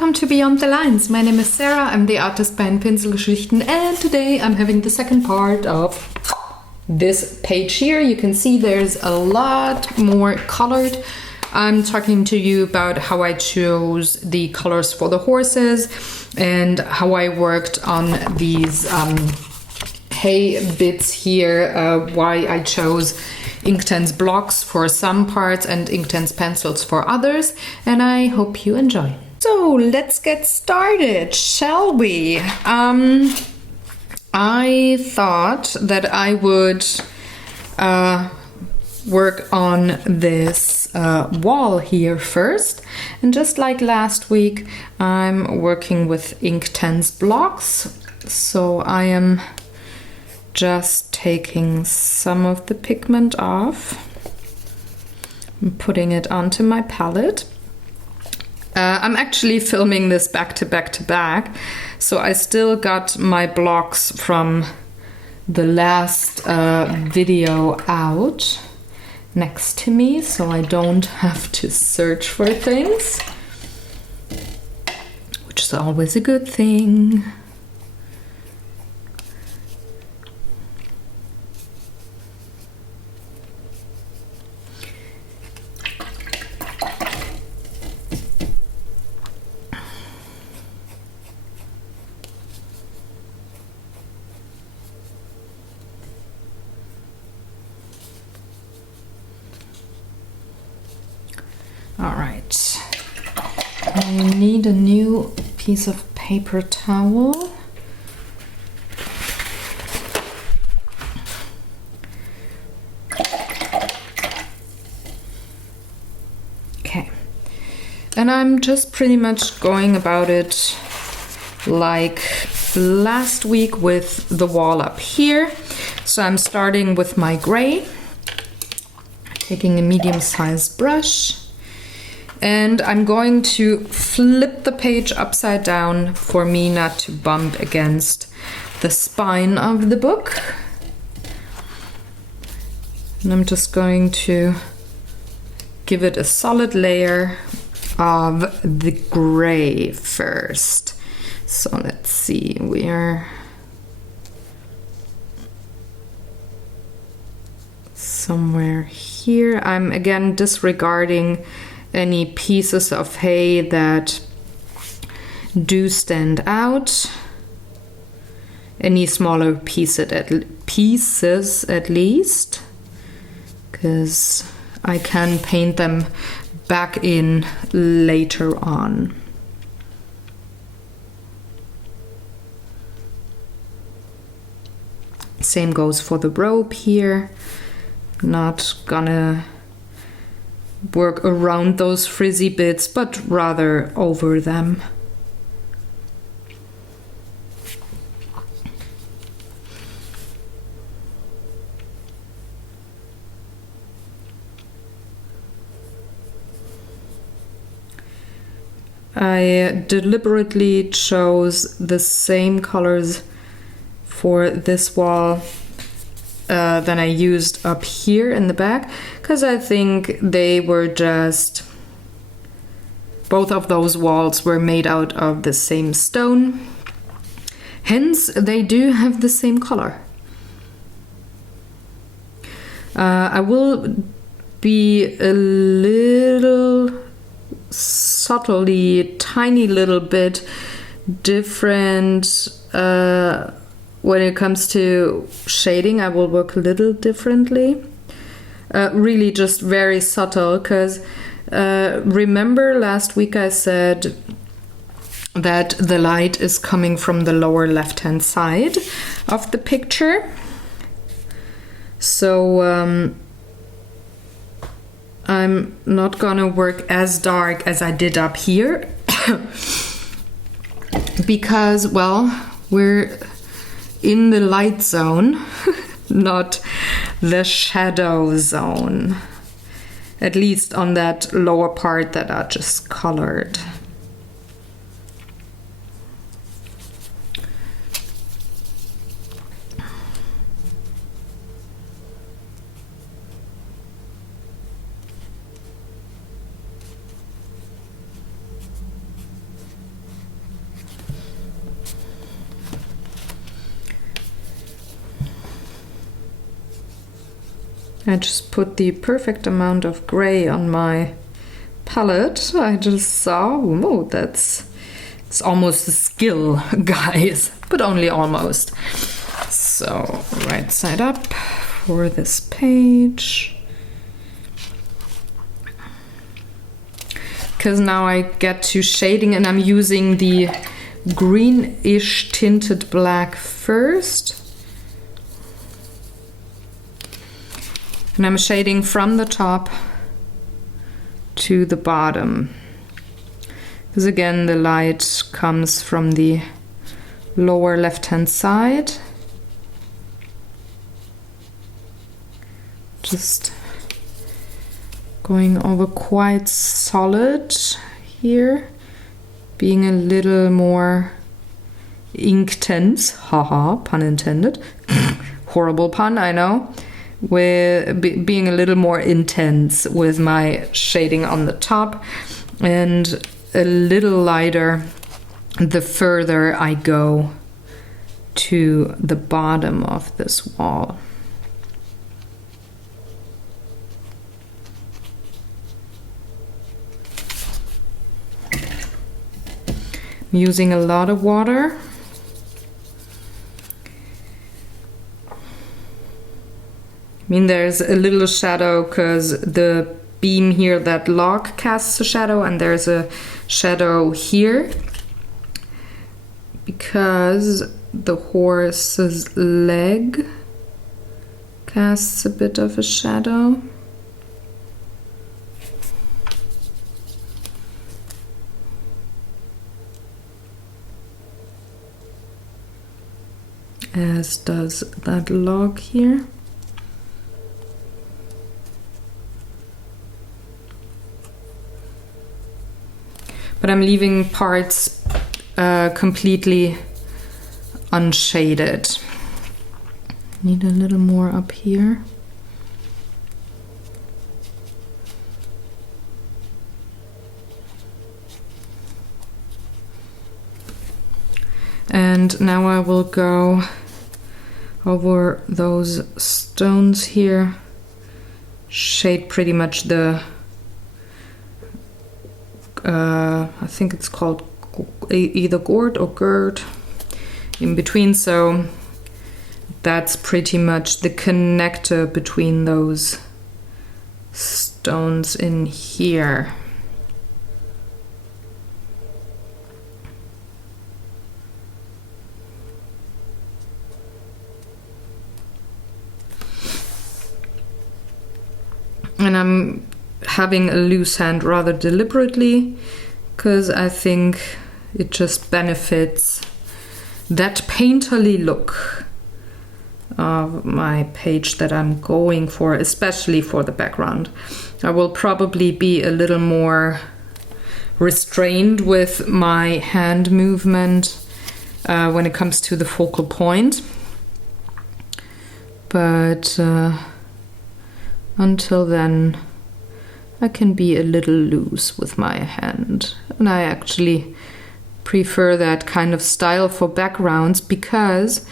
welcome to Beyond the Lines. My name is Sarah, I'm the artist by Pinselgeschichten, and today I'm having the second part of this page here. You can see there's a lot more colored. I'm talking to you about how I chose the colors for the horses and how I worked on these hay bits here, why I chose Inktense blocks for some parts and Inktense pencils for others, and I hope you enjoy. So let's get started, shall we? I thought that I would work on this wall here first, and just like last week I'm working with Inktense blocks, so I am just taking some of the pigment off and putting it onto my palette. I'm actually filming this back to back, so I still got my blocks from the last video out next to me, so I don't have to search for things, which is always a good thing. All right, I need a new piece of paper towel. Okay, and I'm just pretty much going about it like last week with the wall up here. So I'm starting with my gray, taking a medium-sized brush, and I'm going to flip the page upside down for me not to bump against the spine of the book. And I'm just going to give it a solid layer of the gray first. So let's see, we are somewhere here. I'm again disregarding any pieces of hay that do stand out, any smaller pieces at least, because I can paint them back in later on. Same goes for the robe here. Not gonna work around those frizzy bits, but rather over them. I deliberately chose the same colors for this wall than I used up here in the back, because I think they were just, both of those walls were made out of the same stone, hence they do have the same color. I will be a little subtly, tiny little bit different when it comes to shading. I will work a little differently. Really just very subtle, because remember last week I said that the light is coming from the lower left hand side of the picture. So I'm not gonna work as dark as I did up here because, well, we're in the light zone, not the shadow zone, at least on that lower part that I just colored. I just put the perfect amount of gray on my palette. I just saw, oh, it's almost a skill, guys, but only almost. So right side up for this page. Because now I get to shading, and I'm using the greenish tinted black first. And I'm shading from the top to the bottom. Because again, the light comes from the lower left-hand side. Just going over quite solid here, being a little more ink tense, haha, pun intended. Horrible pun, I know. With being a little more intense with my shading on the top, and a little lighter the further I go to the bottom of this wall. I'm using a lot of water. I mean, there's a little shadow because the beam here, that log, casts a shadow, and there's a shadow here because the horse's leg casts a bit of a shadow. As does that log here. But I'm leaving parts completely unshaded. Need a little more up here. And now I will go over those stones here, shade pretty much the I think it's called either gourd or gird in between, so that's pretty much the connector between those stones in here. And I'm having a loose hand rather deliberately because I think it just benefits that painterly look of my page that I'm going for, especially for the background. I will probably be a little more restrained with my hand movement when it comes to the focal point, but until then I can be a little loose with my hand, and I actually prefer that kind of style for backgrounds because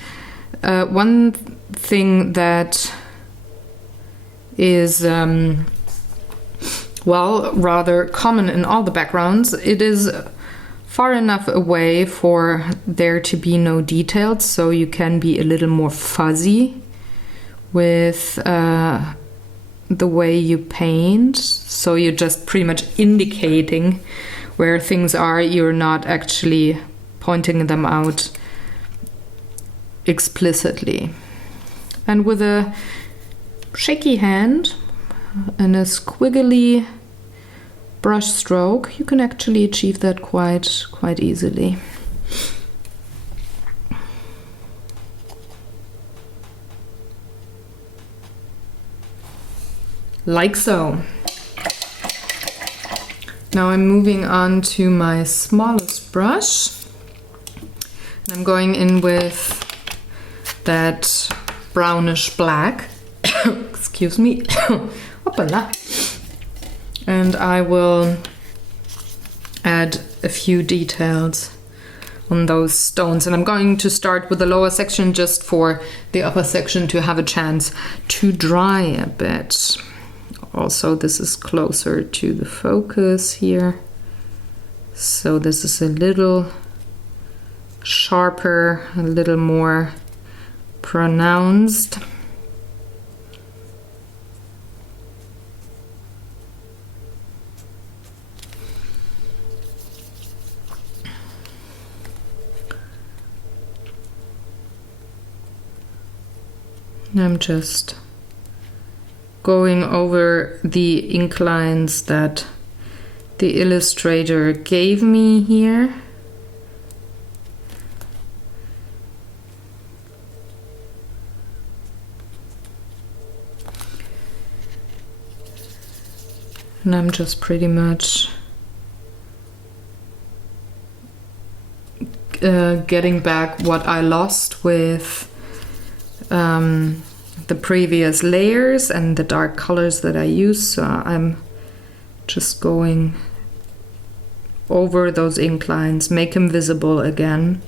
one thing that is well, rather common in all the backgrounds, it is far enough away for there to be no details, so you can be a little more fuzzy with the way you paint. So you're just pretty much indicating where things are, you're not actually pointing them out explicitly. And with a shaky hand and a squiggly brush stroke, you can actually achieve that quite easily. Like so. Now I'm moving on to my smallest brush. I'm going in with that brownish black. Excuse me. Hoppala. And I will add a few details on those stones. And I'm going to start with the lower section just for the upper section to have a chance to dry a bit. Also, this is closer to the focus here. So this is a little sharper, a little more pronounced. I'm just going over the ink lines that the illustrator gave me here. And I'm just pretty much getting back what I lost with the previous layers and the dark colors that I used. So I'm just going over those ink lines, make them visible again.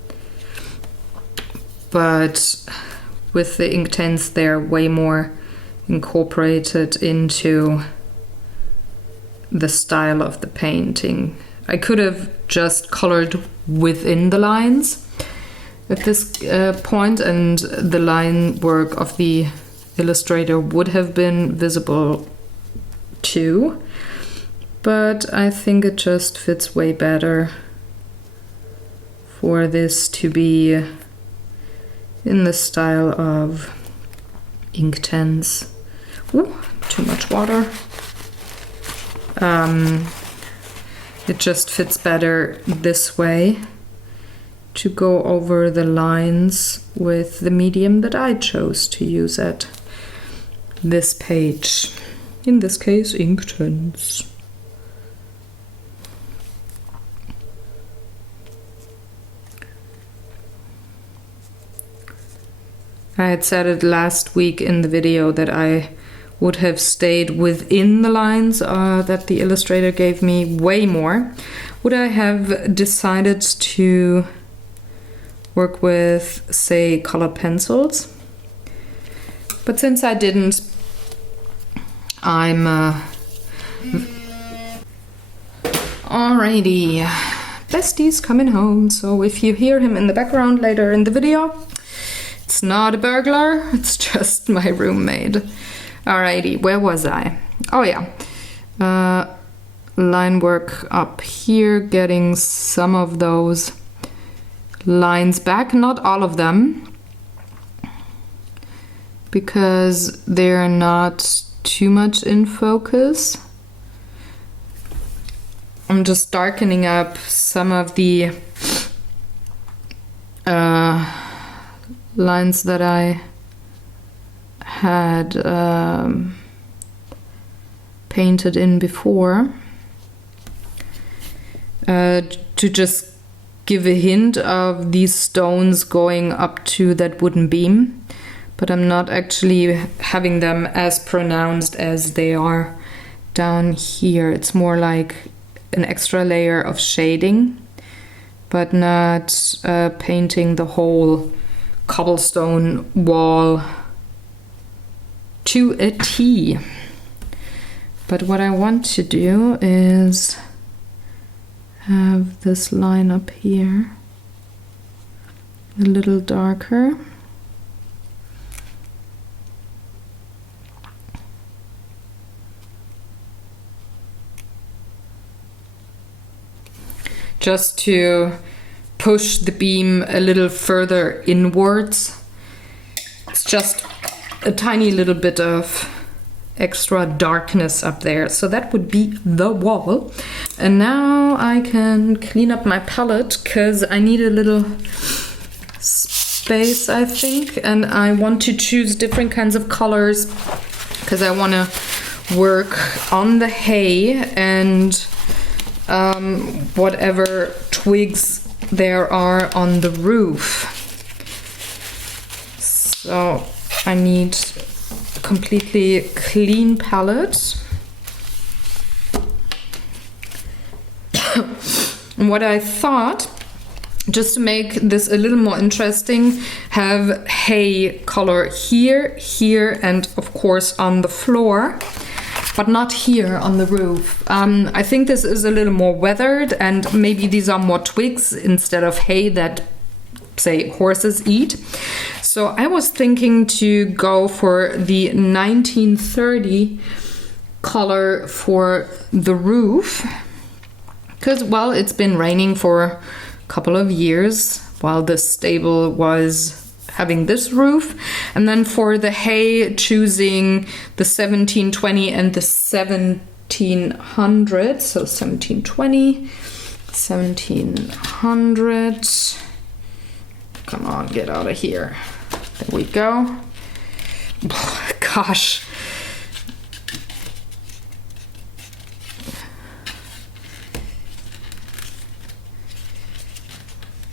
But with the Inktense, they're way more incorporated into the style of the painting. I could have just colored within the lines at this point, and the line work of the illustrator would have been visible too, but I think it just fits way better for this to be in the style of Inktense. Ooh, too much water. It just fits better this way to go over the lines with the medium that I chose to use at this page. In this case, Inktense. I had said it last week in the video that I would have stayed within the lines that the illustrator gave me way more. Would I have decided to work with, say, colored pencils? But since I didn't, I'm alrighty. Bestie's coming home, so if you hear him in the background later in the video, it's not a burglar, it's just my roommate. Alrighty, where was I? Oh yeah, line work up here, getting some of those lines back, not all of them, because they're not too much in focus. I'm just darkening up some of the lines that I had painted in before, to just give a hint of these stones going up to that wooden beam, but I'm not actually having them as pronounced as they are down here. It's more like an extra layer of shading, but not painting the whole cobblestone wall to a T. But what I want to do is have this line up here a little darker. Just to push the beam a little further inwards. It's just a tiny little bit of extra darkness up there. So that would be the wall. And now I can clean up my palette because I need a little space, I think. And I want to choose different kinds of colors because I want to work on the hay and whatever twigs there are on the roof. So I need a completely clean palette. And what I thought just to make this a little more interesting, have hay color here, here, and of course on the floor, but not here on the roof. I think this is a little more weathered, and maybe these are more twigs instead of hay that, say, horses eat. So I was thinking to go for the 1930 color for the roof, because, well, it's been raining for a couple of years while the stable was having this roof. And then for the hay, choosing the 1720 and the 1700. So 1720, 1700. Come on, get out of here. There we go. Gosh.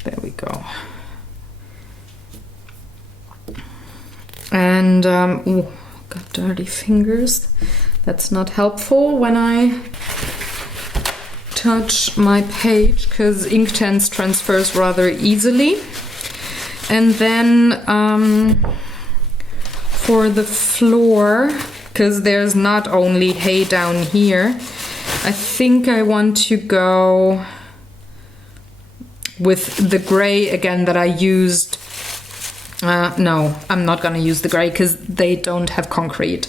There we go. And, ooh, got dirty fingers. That's not helpful when I touch my page, because Inktense transfers rather easily. And then for the floor, because there's not only hay down here, I think I want to go with the gray again that I used. No, I'm not gonna use the gray because they don't have concrete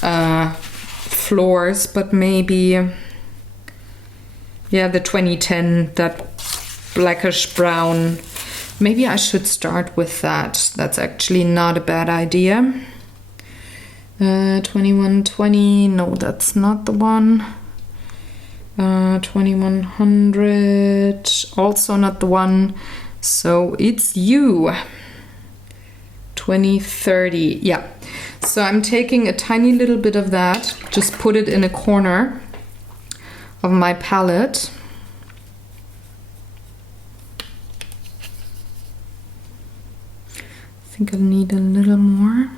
floors, but maybe, yeah, the 2010, that blackish brown. Maybe I should start with that. That's actually not a bad idea. 2120, no, that's not the one. 2100, also not the one. So it's you. 2030, yeah. So I'm taking a tiny little bit of that, just put it in a corner of my palette. I think I'll need a little more.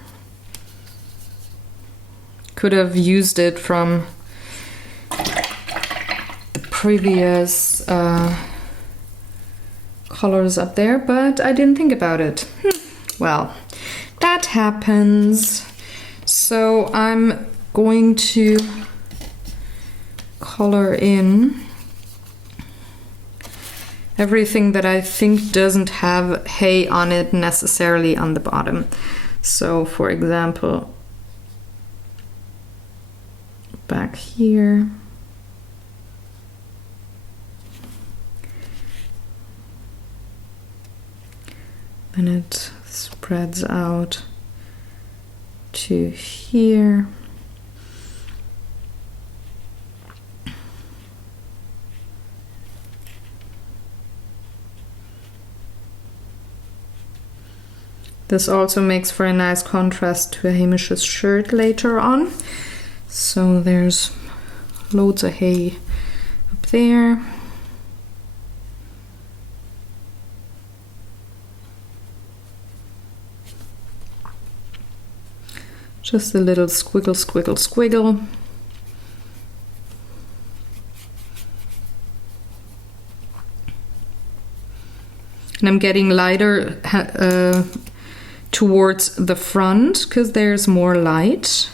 Could have used it from the previous colors up there, but I didn't think about it. Well, that happens. So I'm going to color in everything that I think doesn't have hay on it necessarily on the bottom. So for example, back here, and it spreads out to here. This also makes for a nice contrast to Hamish's shirt later on. So there's loads of hay up there. Just a little squiggle, squiggle, squiggle. And I'm getting lighter towards the front because there's more light.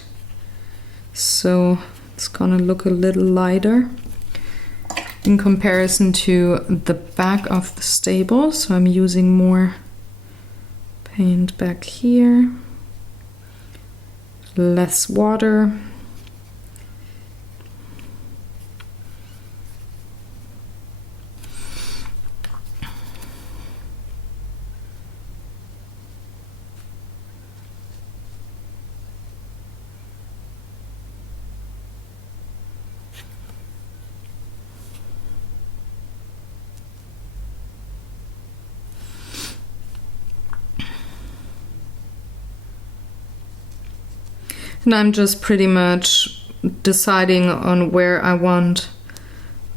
So it's gonna look a little lighter in comparison to the back of the stable. So I'm using more paint back here. Less water. And I'm just pretty much deciding on where I want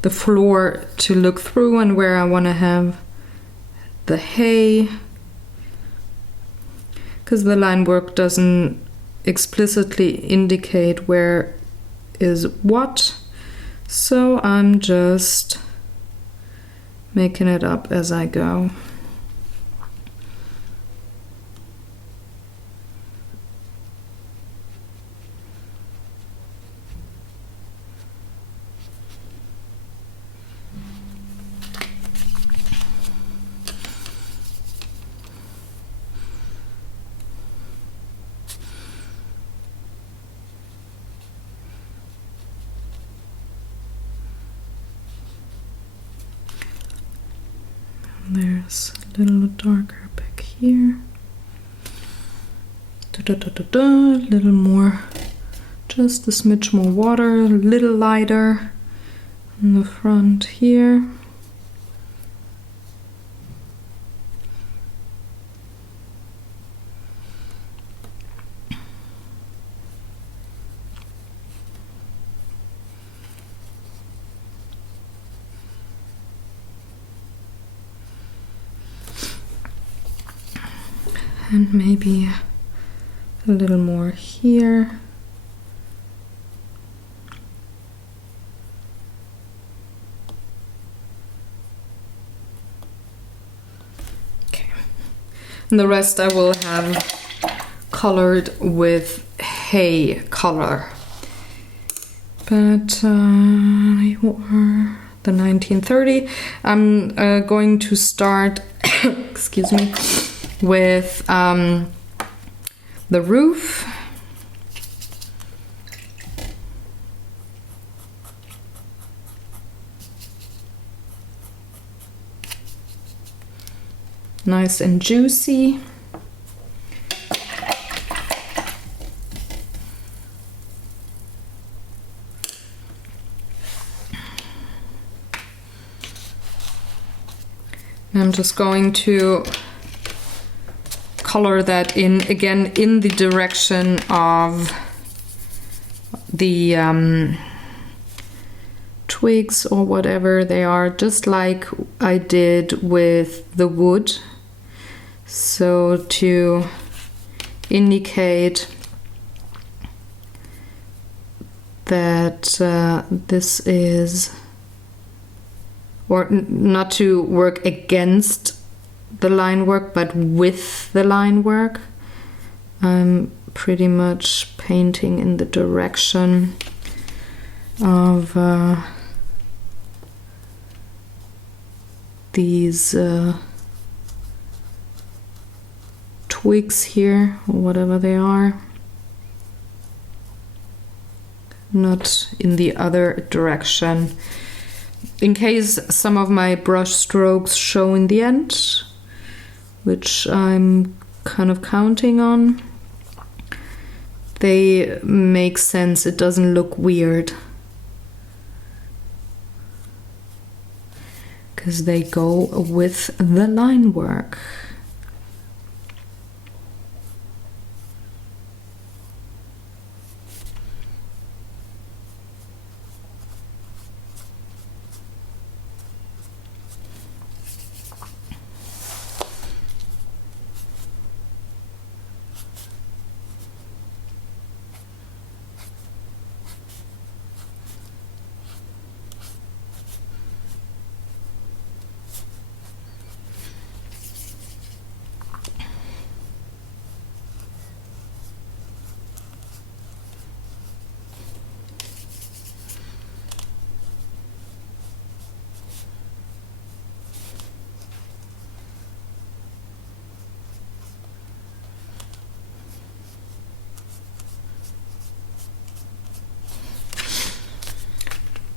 the floor to look through and where I want to have the hay, because the line work doesn't explicitly indicate where is what. So I'm just making it up as I go. There's a little darker back here. A little more, just a smidge more water, a little lighter in the front here. And maybe a little more here. Okay. And the rest I will have colored with hay color. But the 1930, I'm going to start, excuse me, with the roof. Nice and juicy. I'm just going to color that in again in the direction of the twigs or whatever they are, just like I did with the wood. So to indicate that this is, or not to work against the line work, but with the line work. I'm pretty much painting in the direction of these twigs here, or whatever they are, not in the other direction. In case some of my brush strokes show in the end, which I'm kind of counting on, they make sense. It doesn't look weird because they go with the line work.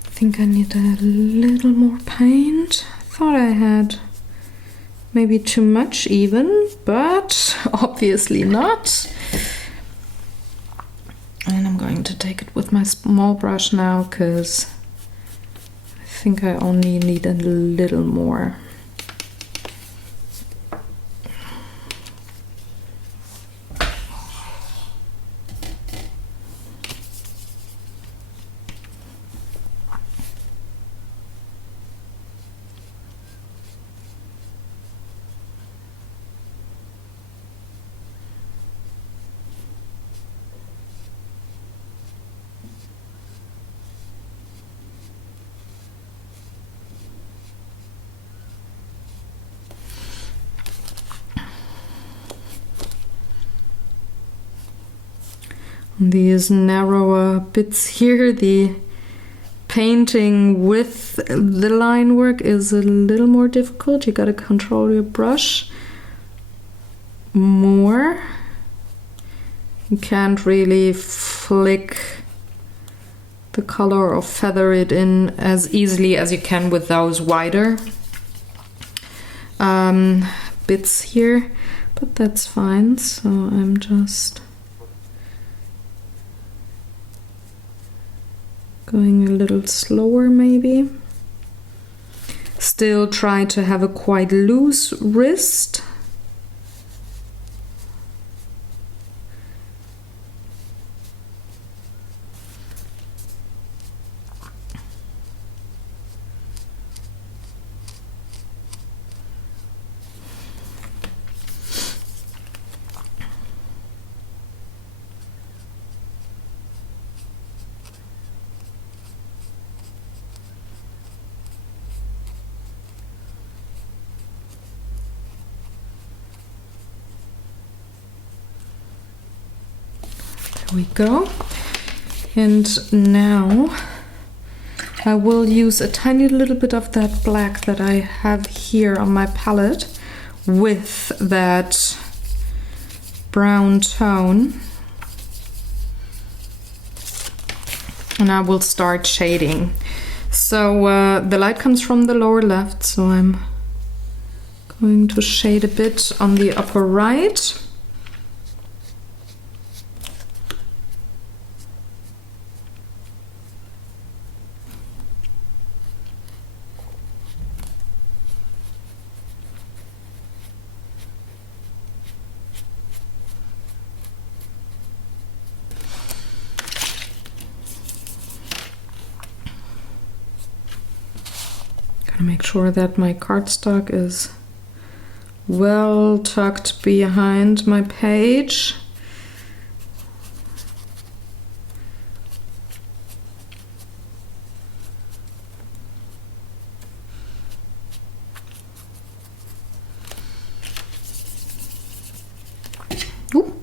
I think I need a little more paint. I thought I had maybe too much even, but obviously not. And I'm going to take it with my small brush now because I think I only need a little more. These narrower bits here, the painting with the line work is a little more difficult. You gotta control your brush more. You can't really flick the color or feather it in as easily as you can with those wider bits here, but that's fine. So I'm just going a little slower maybe. Still try to have a quite loose wrist. There we go. And now I will use a tiny little bit of that black that I have here on my palette with that brown tone. And I will start shading. So the light comes from the lower left, so I'm going to shade a bit on the upper right. Make sure that my cardstock is well tucked behind my page. Ooh.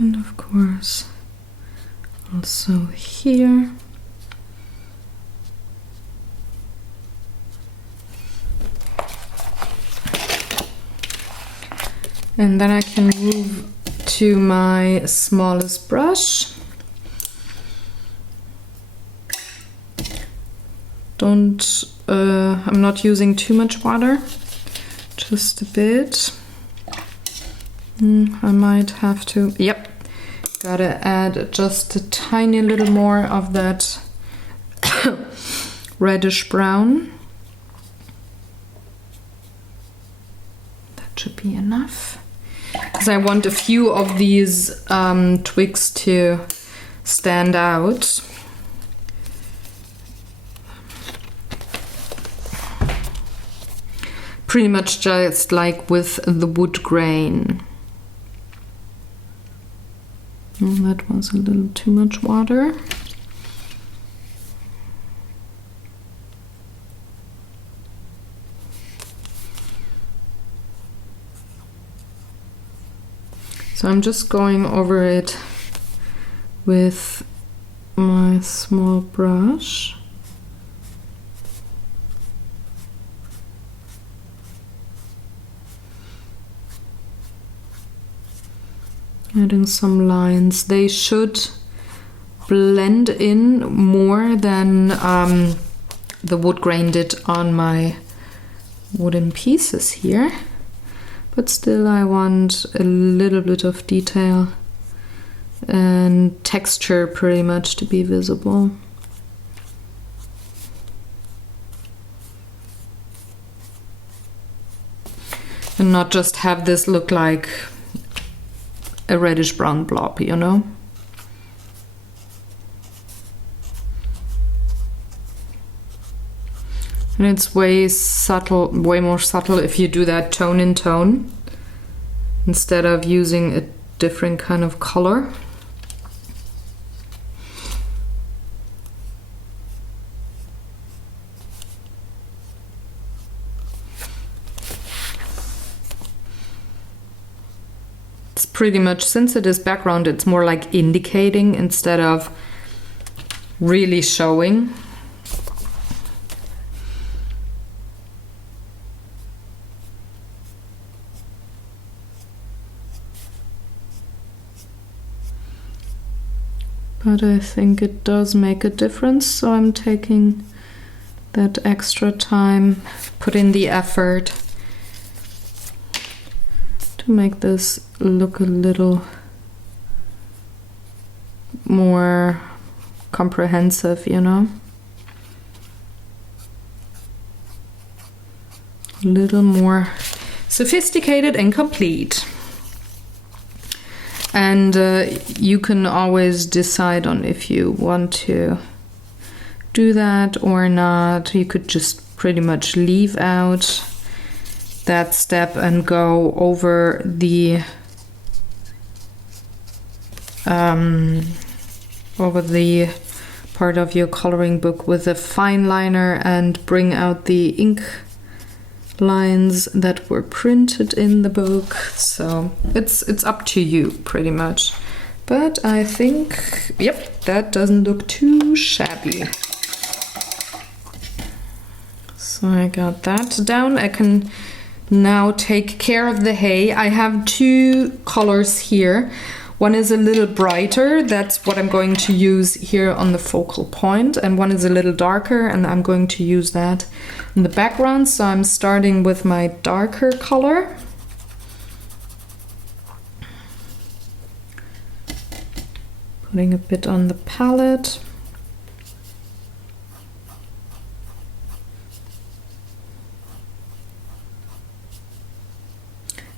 And of course, also here. And then I can move to my smallest brush. I'm not using too much water, just a bit. I might have to, yep, gotta add just a tiny little more of that reddish brown. That should be enough, because I want a few of these twigs to stand out. Pretty much just like with the wood grain. Oh, that was a little too much water. So I'm just going over it with my small brush. Adding some lines. They should blend in more than the wood grain did on my wooden pieces here. But still I want a little bit of detail and texture pretty much to be visible. And not just have this look like a reddish brown blob, you know? And it's way subtle, way more subtle if you do that tone in tone instead of using a different kind of color. It's pretty much, since it is background, it's more like indicating instead of really showing. But I think it does make a difference, so I'm taking that extra time, put in the effort to make this look a little more comprehensive, you know? A little more sophisticated and complete. And you can always decide on if you want to do that or not. You could just pretty much leave out that step and go over the part of your coloring book with a fine liner and bring out the ink lines that were printed in the book. So it's up to you pretty much, but I think, yep, that doesn't look too shabby. So I got that down. I can now take care of the hay. I have two colors here. One is a little brighter, that's what I'm going to use here on the focal point, and one is a little darker, and I'm going to use that in the background. So I'm starting with my darker color. Putting a bit on the palette.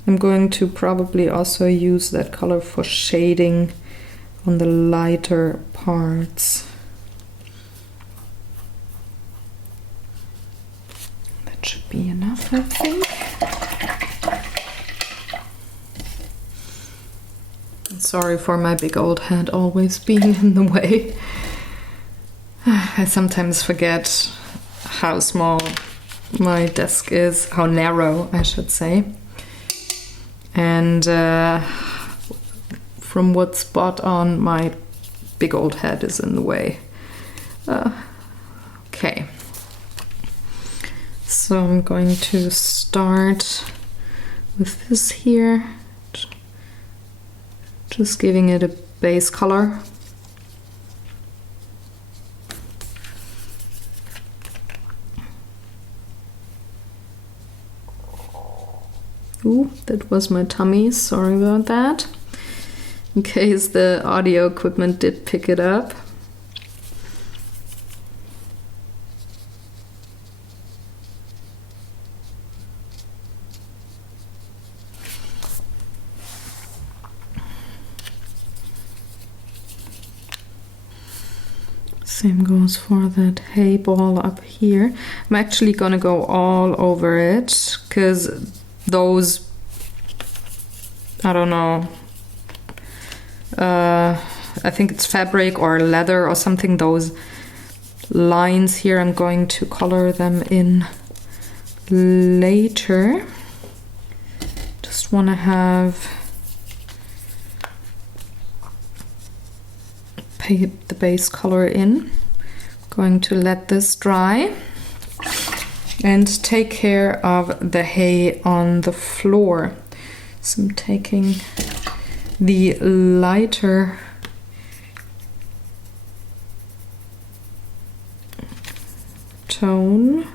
I'm going to probably also use that color for shading on the lighter parts. That should be enough, I think. Sorry for my big old head always being in the way. I sometimes forget how small my desk is, how narrow I should say. And from what spot on my big old head is in the way. Okay, so I'm going to start with this here, just giving it a base color. Ooh, that was my tummy, sorry about that. In case the audio equipment did pick it up. Same goes for that hay ball up here. I'm actually gonna go all over it, because those, I don't know, I think it's fabric or leather or something, those lines here, I'm going to color them in later. Just want to have the base color in. Going to let this dry and take care of the hay on the floor. So I'm taking the lighter tone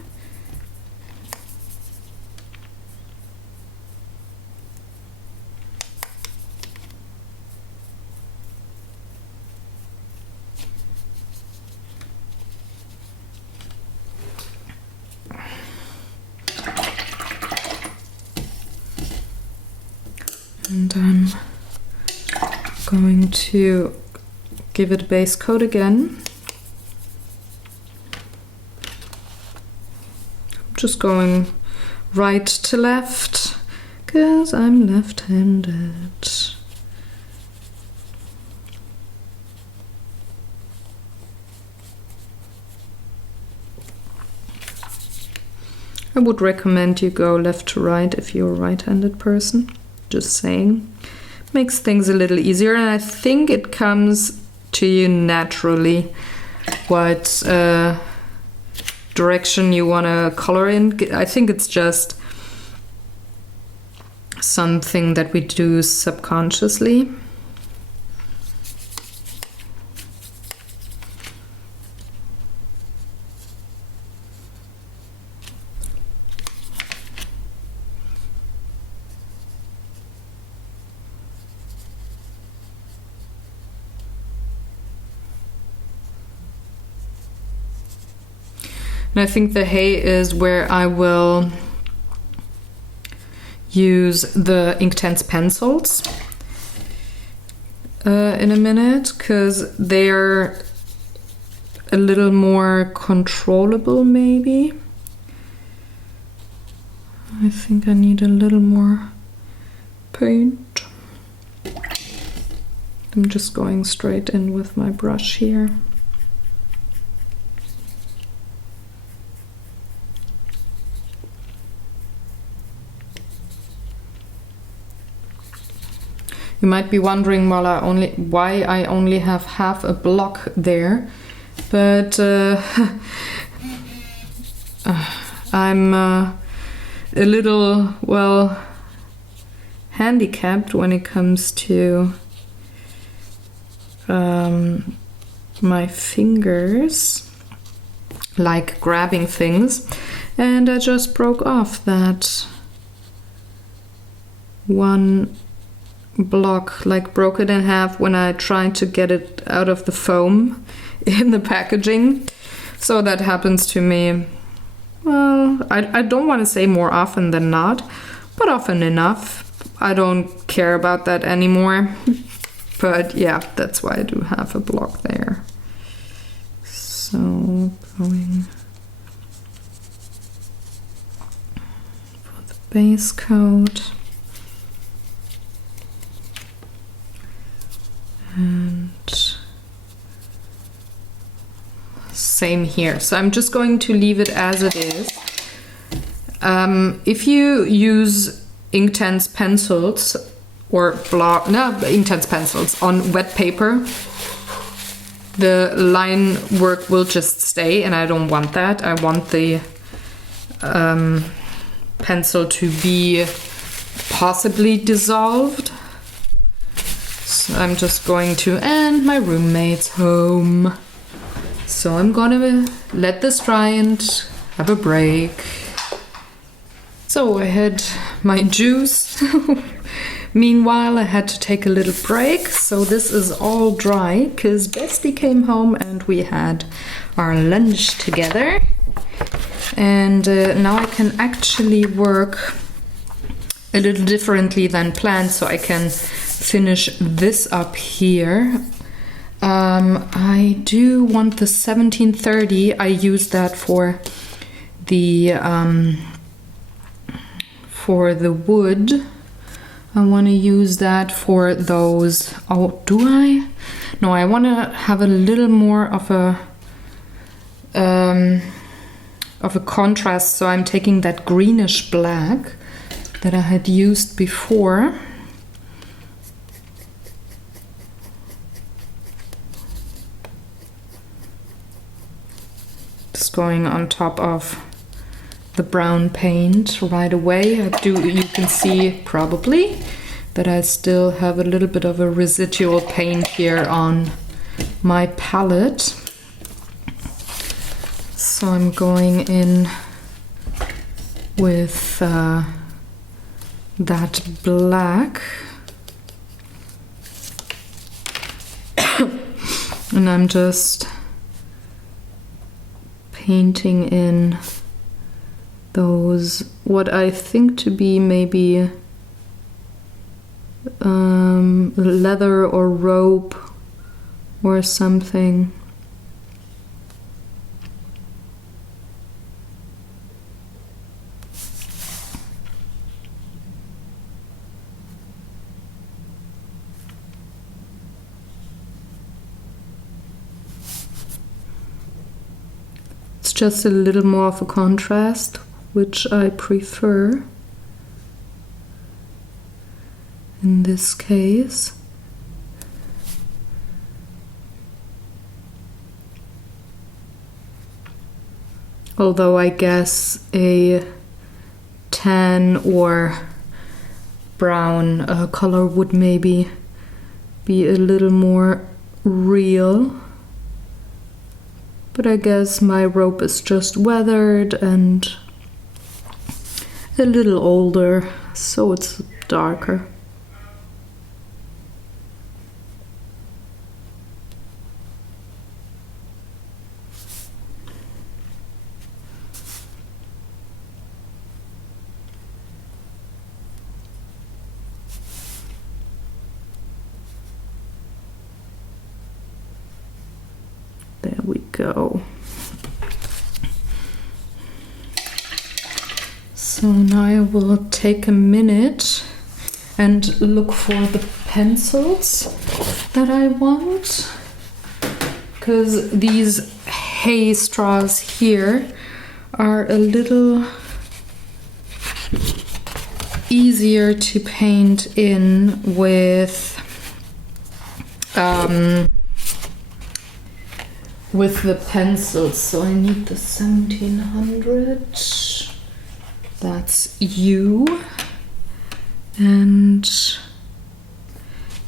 And I'm going to give it a base coat again. Just going right to left, because I'm left-handed. I would recommend you go left to right if you're a right-handed person. Just saying. Makes things a little easier, and I think it comes to you naturally what direction you want to color in. I think it's just something that we do subconsciously. And I think the hay is where I will use the Inktense pencils in a minute, because they're a little more controllable maybe. I think I need a little more paint. I'm just going straight in with my brush here. You might be wondering why I only have half a block there, but I'm a little, well, handicapped when it comes to my fingers, like grabbing things, and I just broke off that one block, like broke it in half when I tried to get it out of the foam in the packaging. So that happens to me, well, I don't want to say more often than not, but often enough. I don't care about that anymore. But yeah, that's why I do have a block there. So going for the base coat. And same here. So I'm just going to leave it as it is. If you use Inktense pencils or Inktense pencils on wet paper, the line work will just stay, and I don't want that. I want the pencil to be possibly dissolved. So I'm just going to, and my roommate's home. So I'm gonna let this dry and have a break. So I had my juice. Meanwhile, I had to take a little break. So this is all dry because Bestie came home and we had our lunch together. And now I can actually work a little differently than planned, so I can finish this up here. I do want the 1730. I use that for the wood. I want to use that for those. Oh, do I? No, I want to have a little more of a contrast. So I'm taking that greenish black that I had used before. Just going on top of the brown paint right away. You can see probably that I still have a little bit of a residual paint here on my palette. So I'm going in with that black. And I'm just painting in those, what I think to be maybe leather or rope or something. It's just a little more of a contrast, which I prefer in this case. Although I guess a tan or brown color would maybe be a little more real. But I guess my rope is just weathered and a little older, so it's darker. There we go. So now I will take a minute and look for the pencils that I want, because these hay straws here are a little easier to paint in with the pencils. So I need the 1700, that's U, and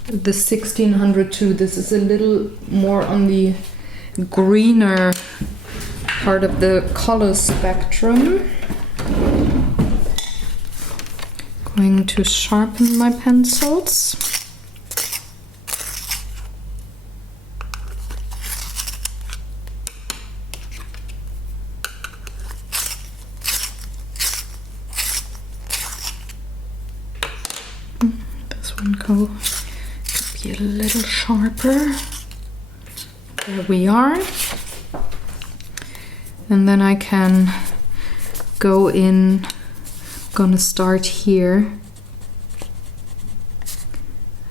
the 1600 too. This is a little more on the greener part of the color spectrum. Going to sharpen my pencils. Go be a little sharper. There we are. And then I can go in, gonna start here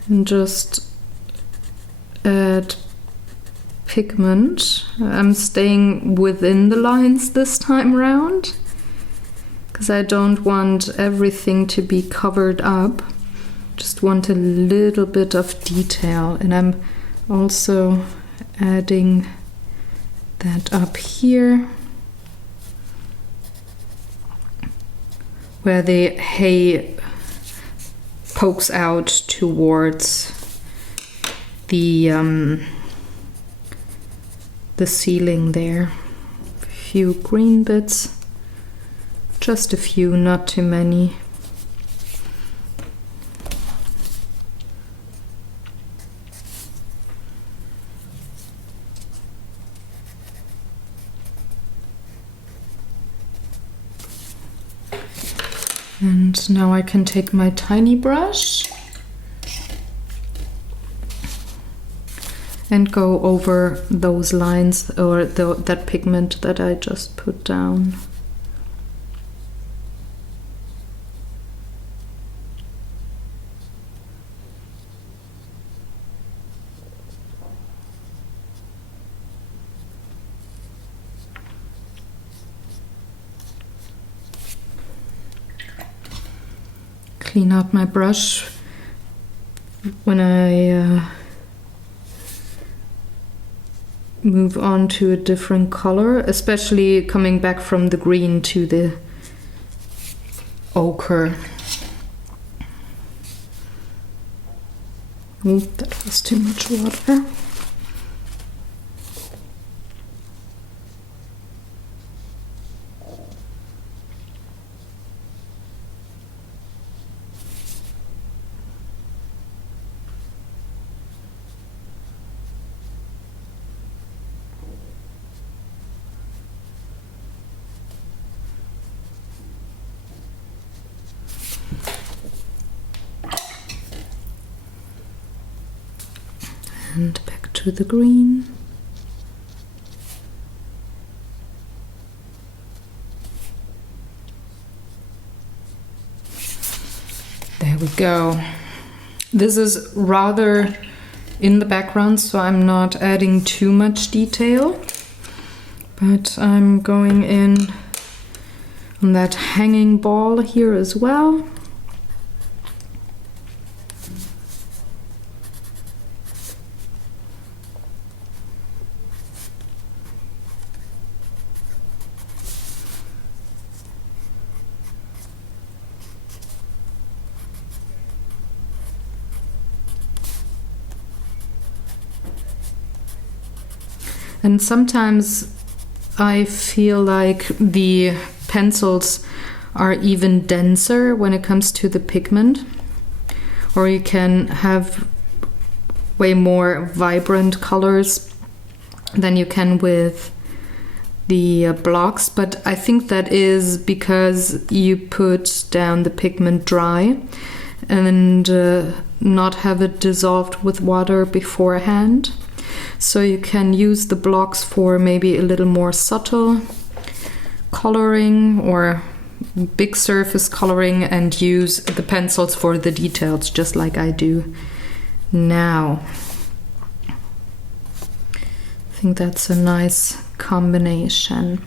and just add pigment. I'm staying within the lines this time around because I don't want everything to be covered up. Just want a little bit of detail, and I'm also adding that up here where the hay pokes out towards the ceiling there. A few green bits, just a few, not too many. And now I can take my tiny brush and go over those lines or that pigment that I just put down. Clean out my brush when I move on to a different color, especially coming back from the green to the ochre. Oh, that was too much water. And back to the green. There we go. This is rather in the background, so I'm not adding too much detail, but I'm going in on that hanging ball here as well. And sometimes I feel like the pencils are even denser when it comes to the pigment, or you can have way more vibrant colors than you can with the blocks, but I think that is because you put down the pigment dry and not have it dissolved with water beforehand. So you can use the blocks for maybe a little more subtle coloring or big surface coloring, and use the pencils for the details, just like I do now. I think that's a nice combination.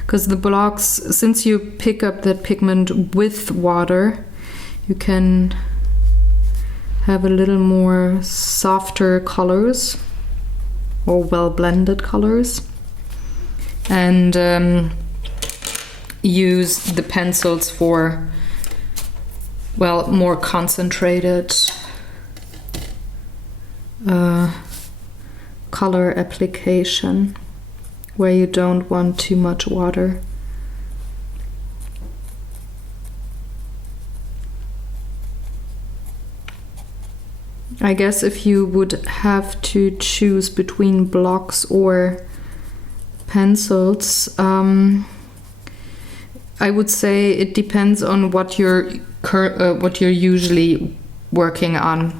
Because the blocks, since you pick up that pigment with water, you can have a little more softer colors or well blended colors, and use the pencils for, well, more concentrated color application where you don't want too much water. I guess if you would have to choose between blocks or pencils, I would say it depends on what you're usually working on.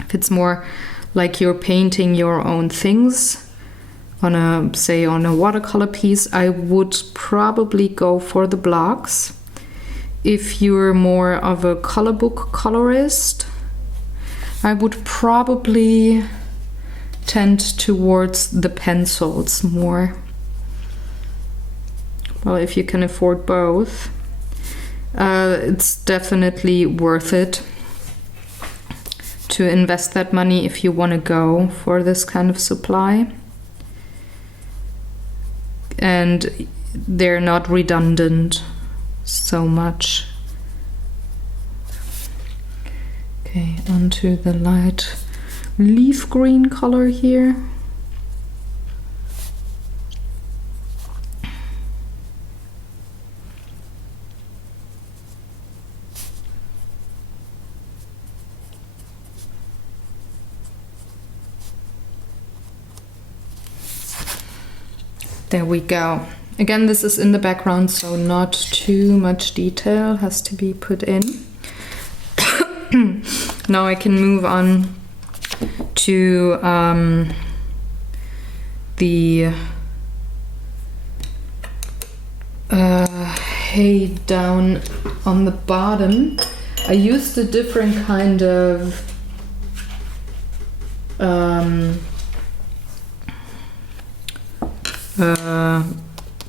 If it's more like you're painting your own things on a, say, on a watercolor piece, I would probably go for the blocks. If you're more of a color book colorist, I would probably tend towards the pencils more. Well, if you can afford both, it's definitely worth it to invest that money if you want to go for this kind of supply. And they're not redundant so much. Okay, onto the light leaf green color here. There we go. Again, this is in the background, so not too much detail has to be put in. Now I can move on to the hay down on the bottom. I used a different kind of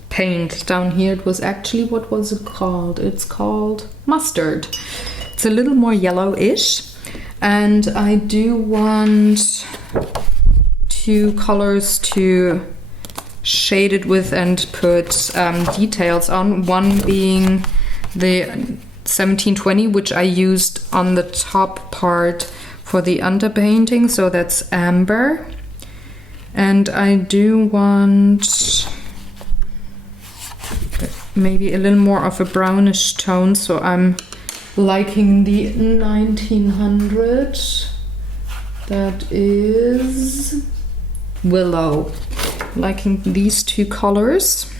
paint down here. It was actually, what was it called? It's called mustard. It's a little more yellowish, and I do want two colors to shade it with and put details on. One being the 1720, which I used on the top part for the underpainting, so that's amber. And I do want maybe a little more of a brownish tone, so I'm liking the 1900. That is willow. Liking these two colors.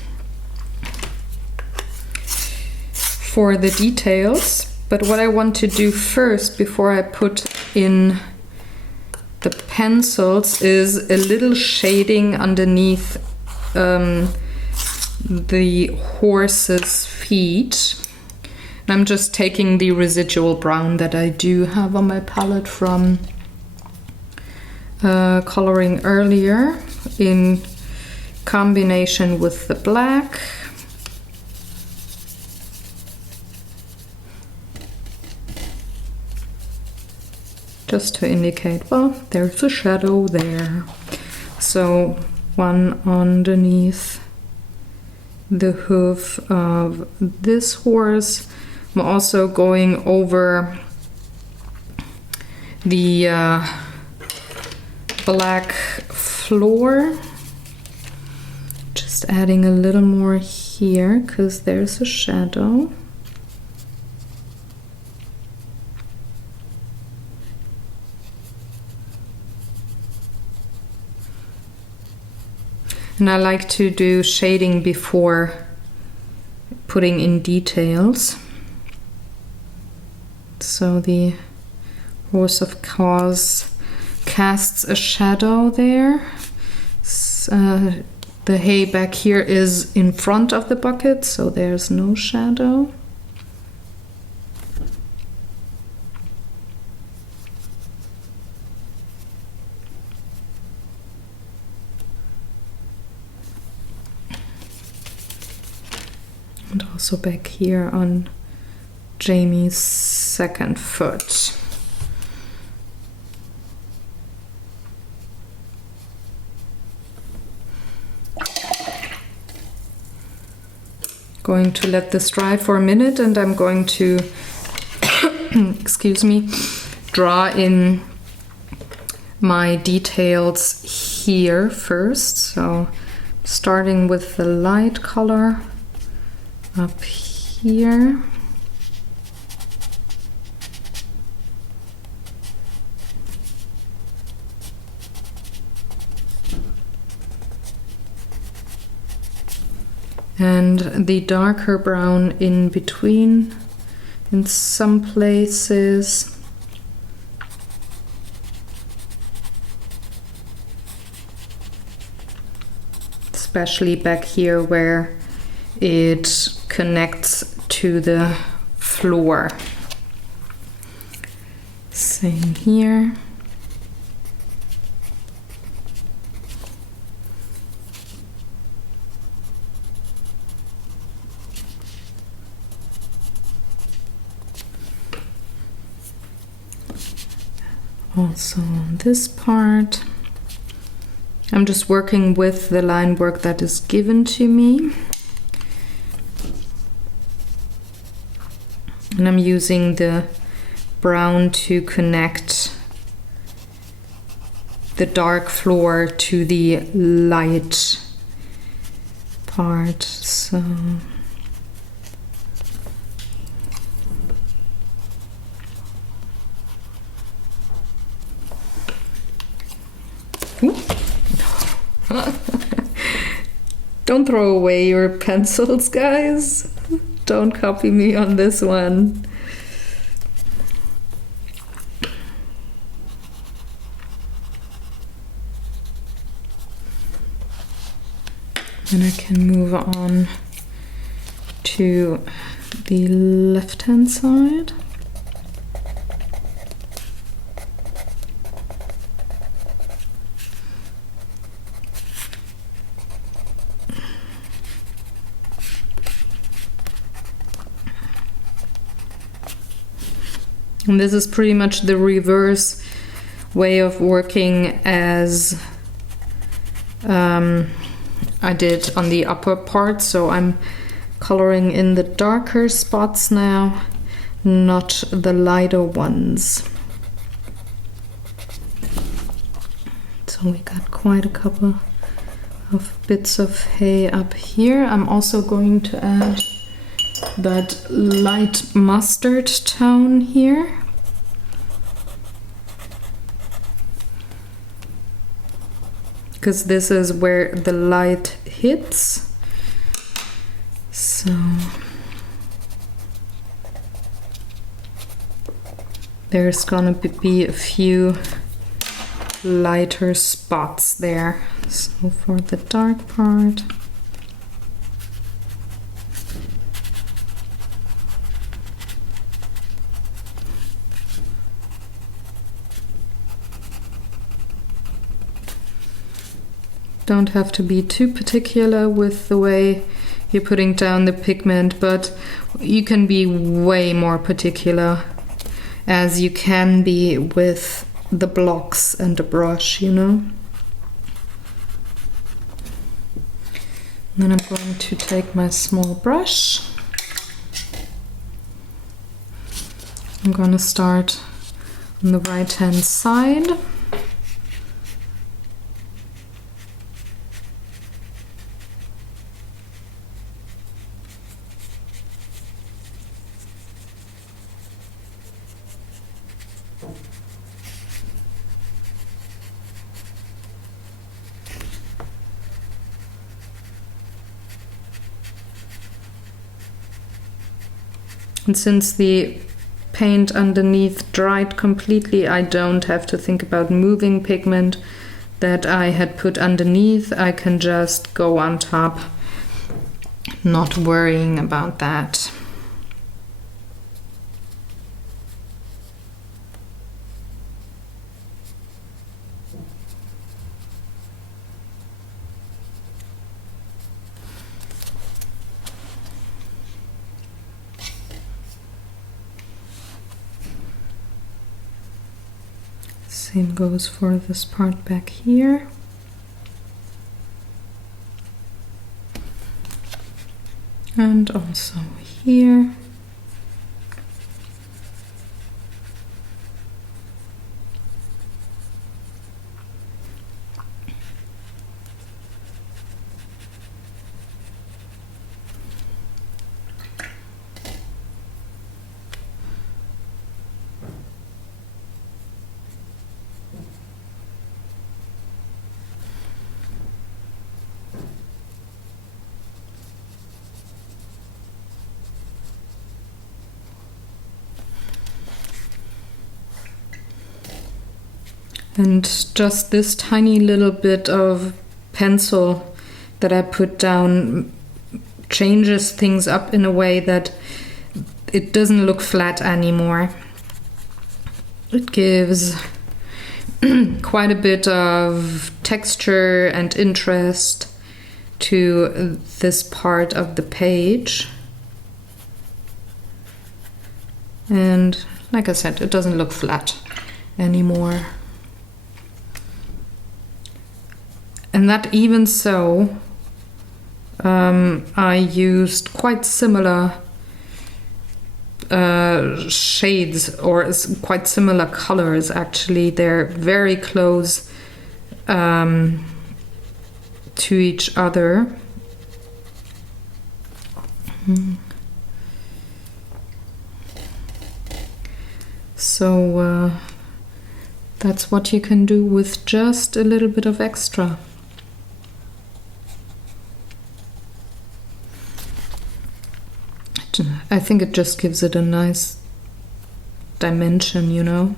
For the details, But what I want to do first, before I put in the pencils, is a little shading underneath the horse's feet. And I'm just taking the residual brown that I do have on my palette from coloring earlier in combination with the black. Just to indicate, well, there's a shadow there. So one underneath the hoof of this horse. I'm also going over the black floor. Just adding a little more here because there's a shadow. And I like to do shading before putting in details. So the horse of course casts a shadow there. The hay back here is in front of the bucket, so there's no shadow. And also back here on Jamie's second foot. Going to let this dry for a minute, and I'm going to excuse me, draw in my details here first. So starting with the light color up here. And the darker brown in between in some places. Especially back here where it connects to the floor. Same here. Also on this part, I'm just working with the line work that is given to me. And I'm using the brown to connect the dark floor to the light part. So don't throw away your pencils, guys. Don't copy me on this one. And I can move on to the left-hand side. And this is pretty much the reverse way of working as I did on the upper part. So I'm coloring in the darker spots now, not the lighter ones. So we got quite a couple of bits of hay up here. I'm also going to add that light mustard tone here. Because this is where the light hits. So there's gonna be a few lighter spots there. So for the dark part, don't have to be too particular with the way you're putting down the pigment, but you can be way more particular as you can be with the blocks and the brush, you know. Then I'm going to take my small brush. I'm going to start on the right hand side. And since the paint underneath dried completely, I don't have to think about moving pigment that I had put underneath. I can just go on top, not worrying about that. Same goes for this part back here. And also here. And just this tiny little bit of pencil that I put down changes things up in a way that it doesn't look flat anymore. It gives quite a bit of texture and interest to this part of the page. And like I said, it doesn't look flat anymore. And that even so, I used quite similar shades or quite similar colors actually. They're very close to each other. So that's what you can do with just a little bit of extra. I think it just gives it a nice dimension, you know.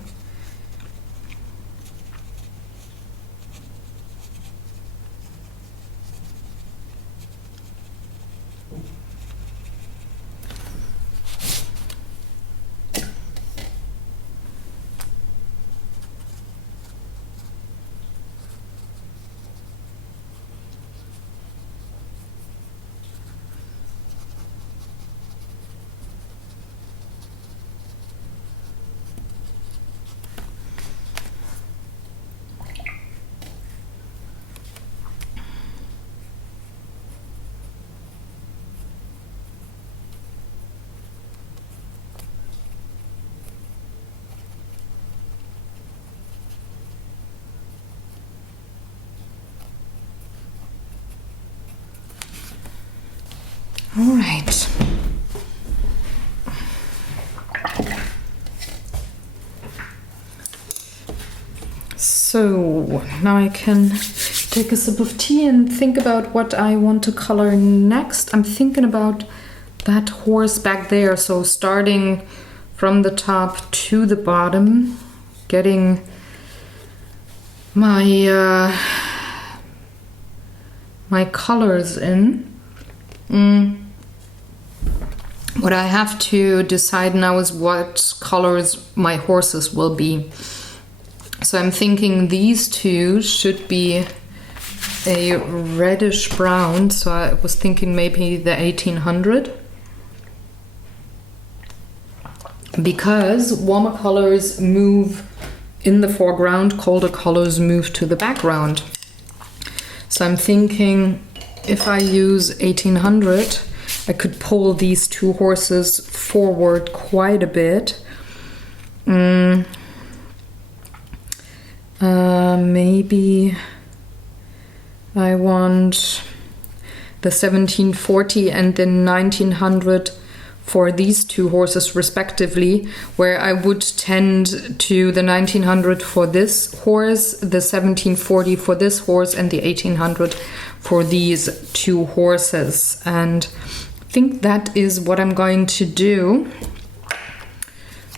All right. So now I can take a sip of tea and think about what I want to color next. I'm thinking about that horse back there. So starting from the top to the bottom, getting my my colors in. What I have to decide now is what colors my horses will be. So I'm thinking these two should be a reddish brown, so I was thinking maybe the 1800. Because warmer colors move in the foreground, colder colors move to the background. So I'm thinking if I use 1800, I could pull these two horses forward quite a bit. Maybe I want the 1740 and the 1900 for these two horses respectively, where I would tend to the 1900 for this horse, the 1740 for this horse, and the 1800 for these two horses. And I think that is what I'm going to do.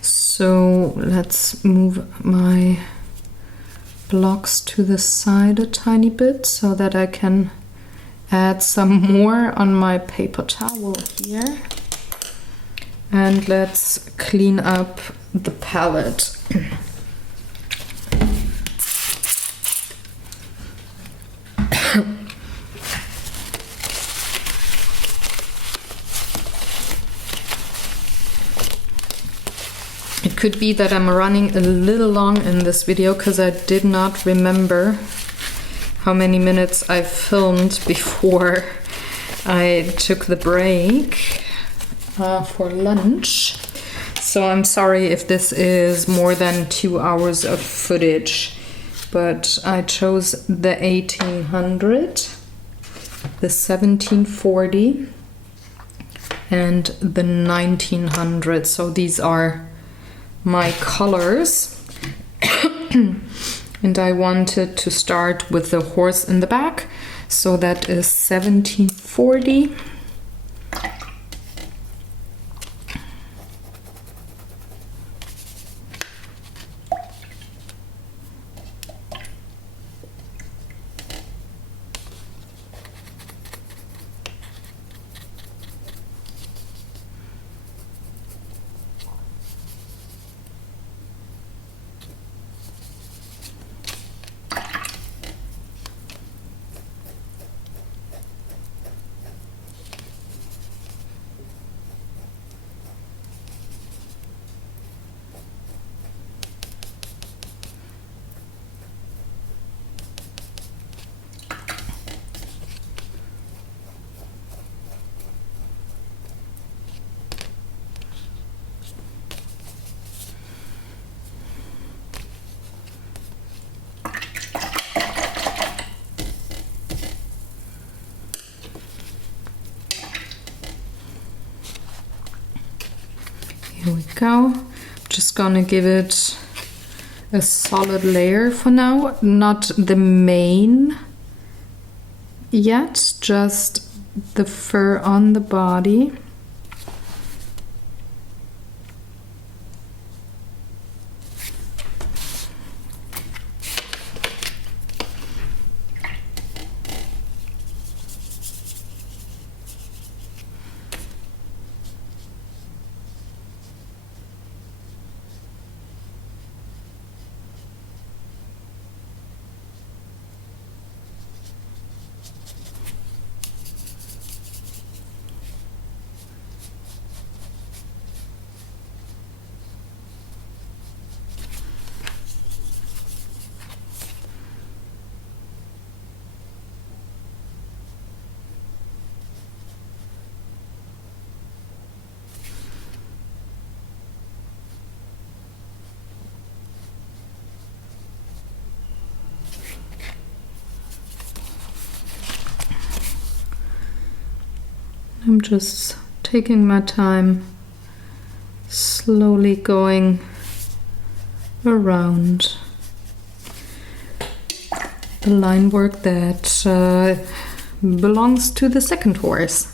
So let's move my blocks to the side a tiny bit so that I can add some more on my paper towel here. And let's clean up the palette. It could be that I'm running a little long in this video because I did not remember how many minutes I filmed before I took the break for lunch. So I'm sorry if this is more than 2 hours of footage, but I chose the 1800, the 1740, and the 1900. So these are my colors. And I wanted to start with the horse in the back, so that is 1740. Here we go. Just gonna give it a solid layer for now. Not the mane yet, just the fur on the body. I'm just taking my time, slowly going around the line work that belongs to the second horse.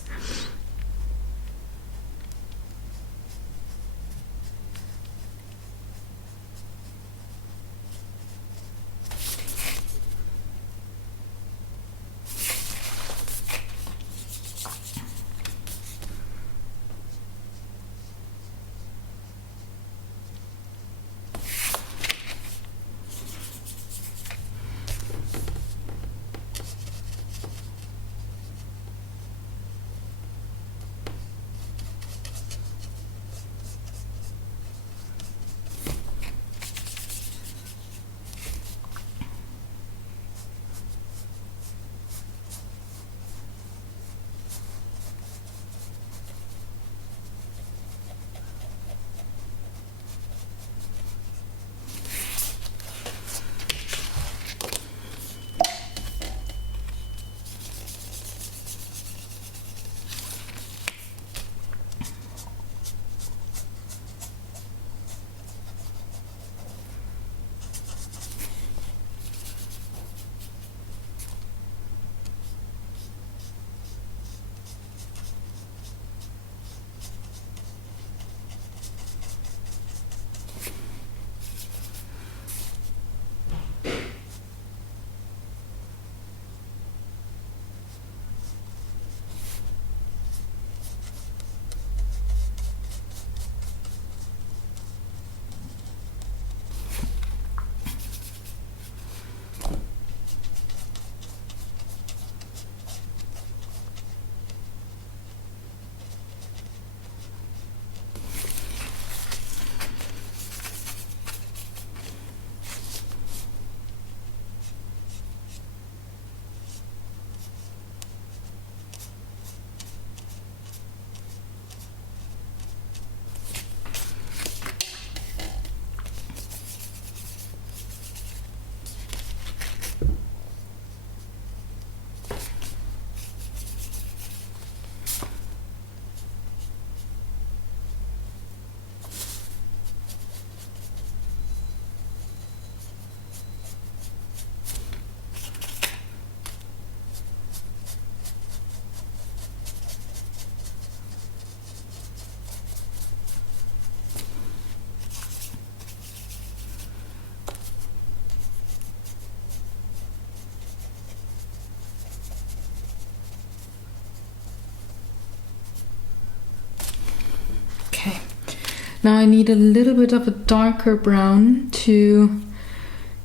Now I need a little bit of a darker brown to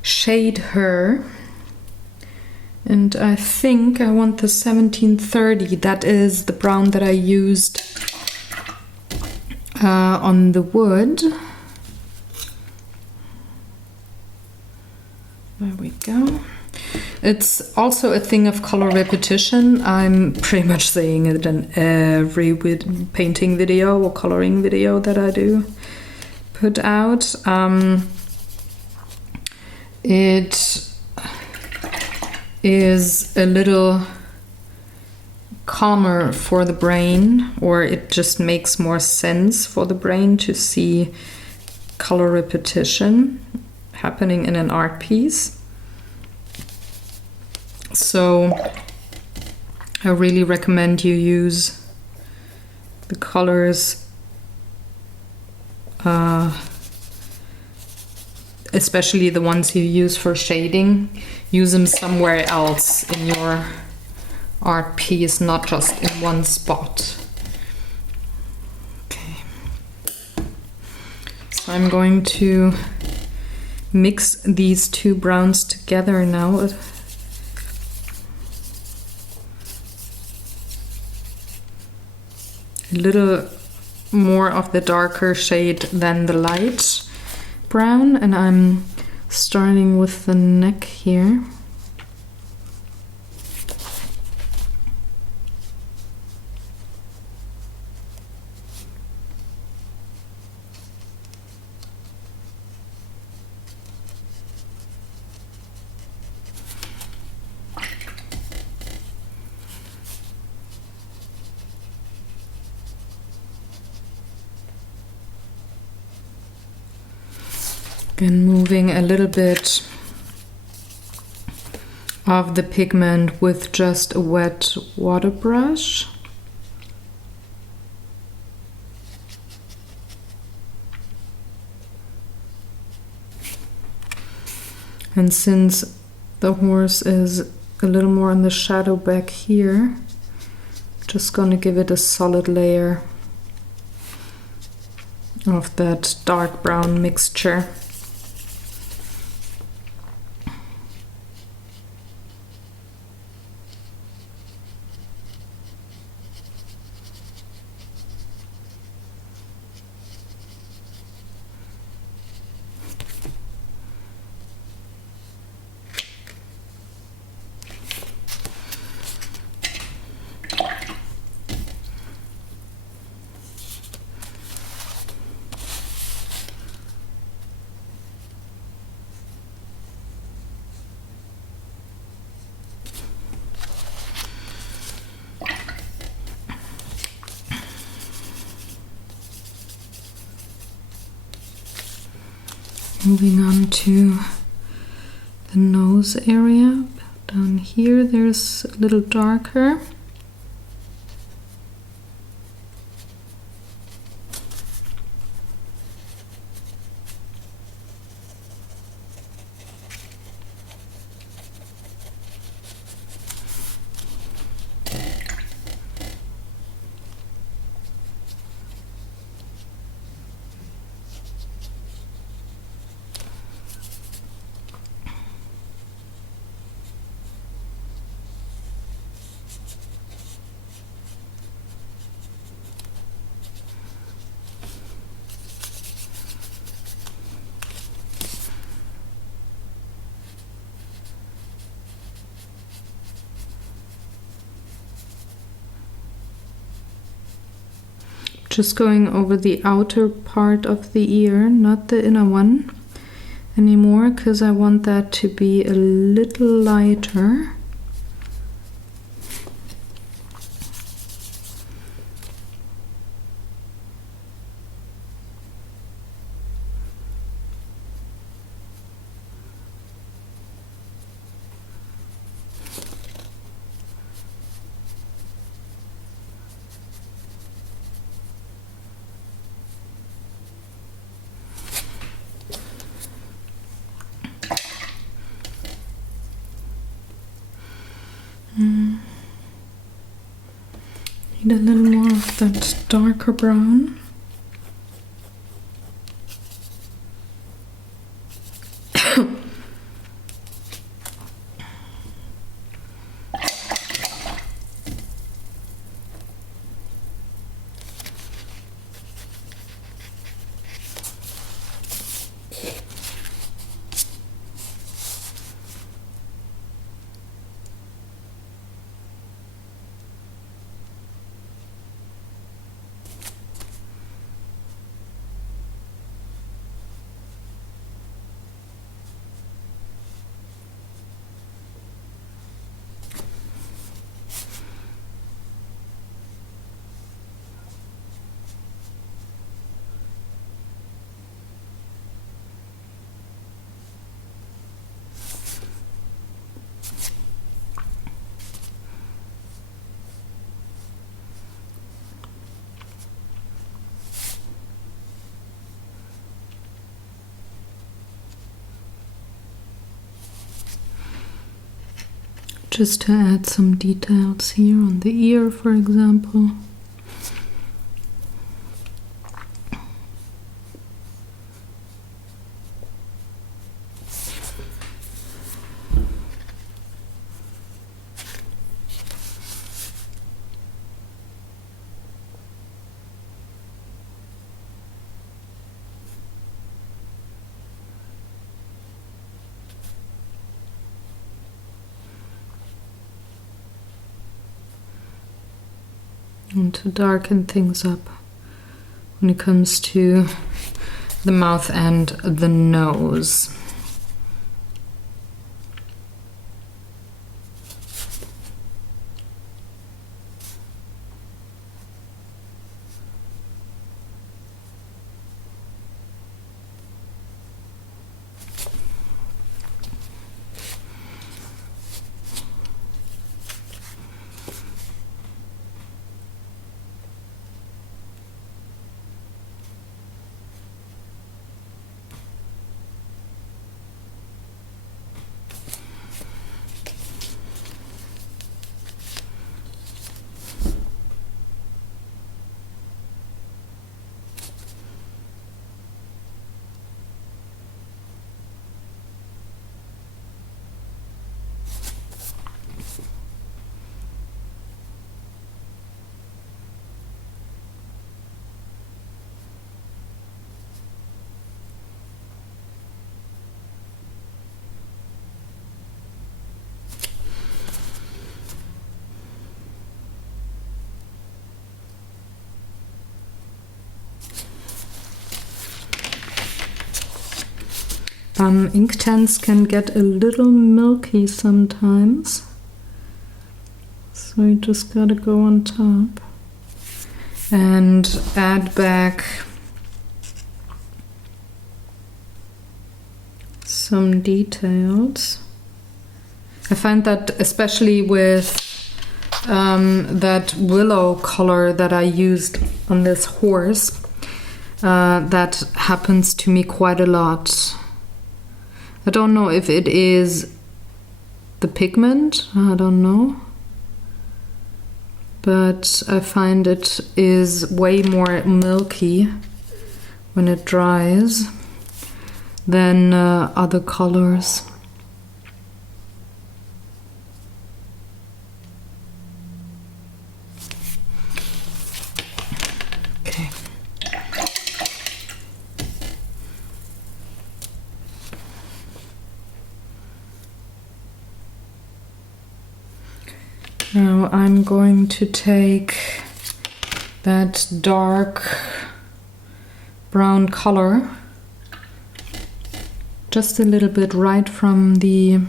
shade her. And I think I want the 1730. That is the brown that I used on the wood. There we go. It's also a thing of color repetition. I'm pretty much saying it in every painting video or coloring video that I do put out. It is a little calmer for the brain, or it just makes more sense for the brain to see color repetition happening in an art piece. So I really recommend you use the colors, especially the ones you use for shading. Use them somewhere else in your art piece, not just in one spot. Okay. So I'm going to mix these two browns together now. A little more of the darker shade than the light brown, and I'm starting with the neck here. And moving a little bit of the pigment with just a wet water brush. And since the horse is a little more in the shadow back here, just gonna give it a solid layer of that dark brown mixture. Moving on to the nose area. Down here there's a little darker. Just going over the outer part of the ear, not the inner one anymore, because I want that to be a little lighter. Need a little more of that darker brown. just to add some details here on the ear, for example. And to darken things up when it comes to the mouth and the nose. Inktense can get a little milky sometimes, so you just gotta go on top and add back some details. I find that especially with that willow color that I used on this horse, that happens to me quite a lot. I don't know if it is the pigment, I don't know. But I find it is way more milky when it dries than other colors. Okay. Now I'm going to take that dark brown color, just a little bit right from the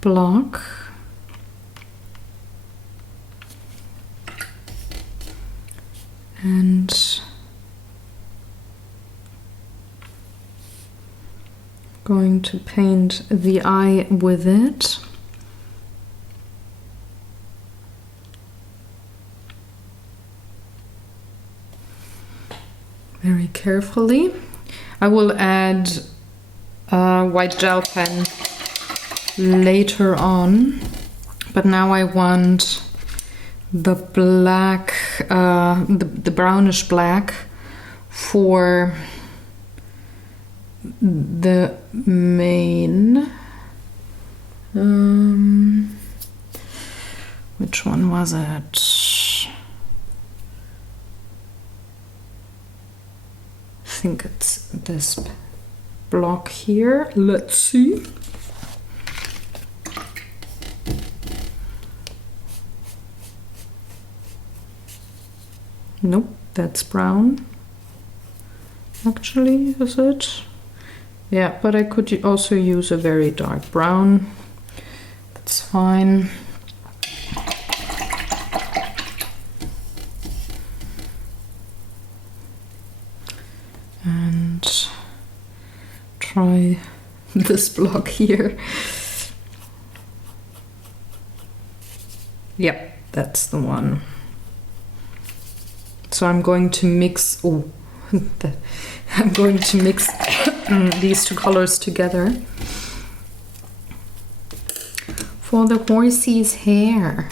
block, and going to paint the eye with it. Very carefully. I will add white gel pen later on, but now I want the black, the brownish black for the mane. Which one was it? I think it's this block here. Let's see. Nope, that's brown. Actually, is it? Yeah, but I could also use a very dark brown. That's fine. And try this block here. Yep, that's the one. So I'm going to mix, I'm going to mix these two colors together. for the horsey's hair.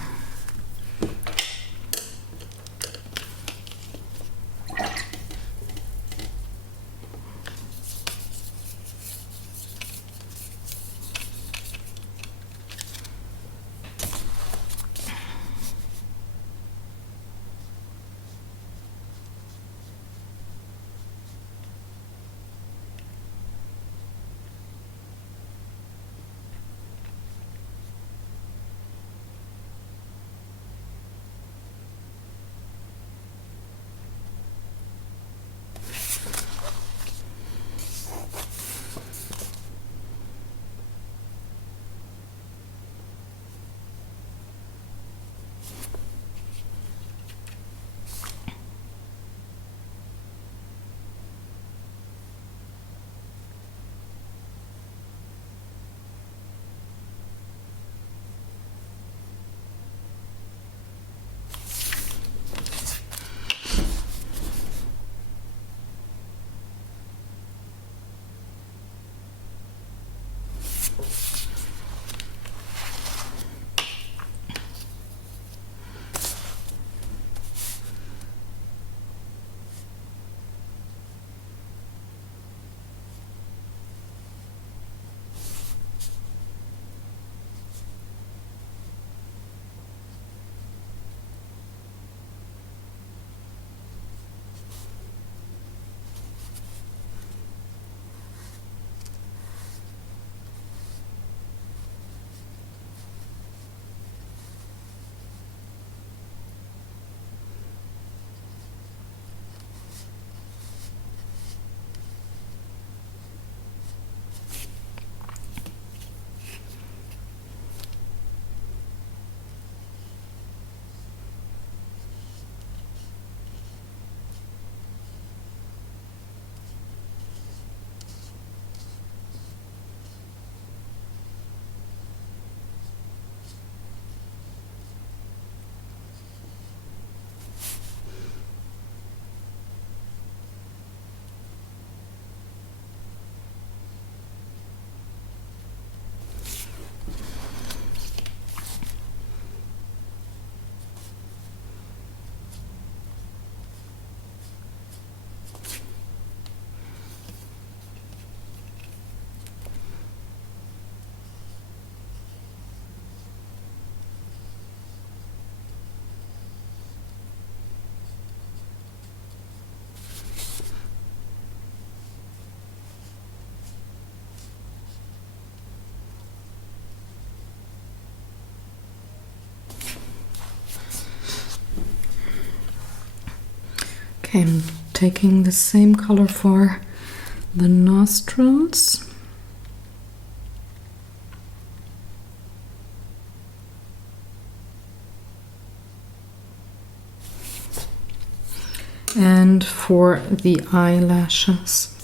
Okay, I'm taking the same color for the nostrils. And for the eyelashes.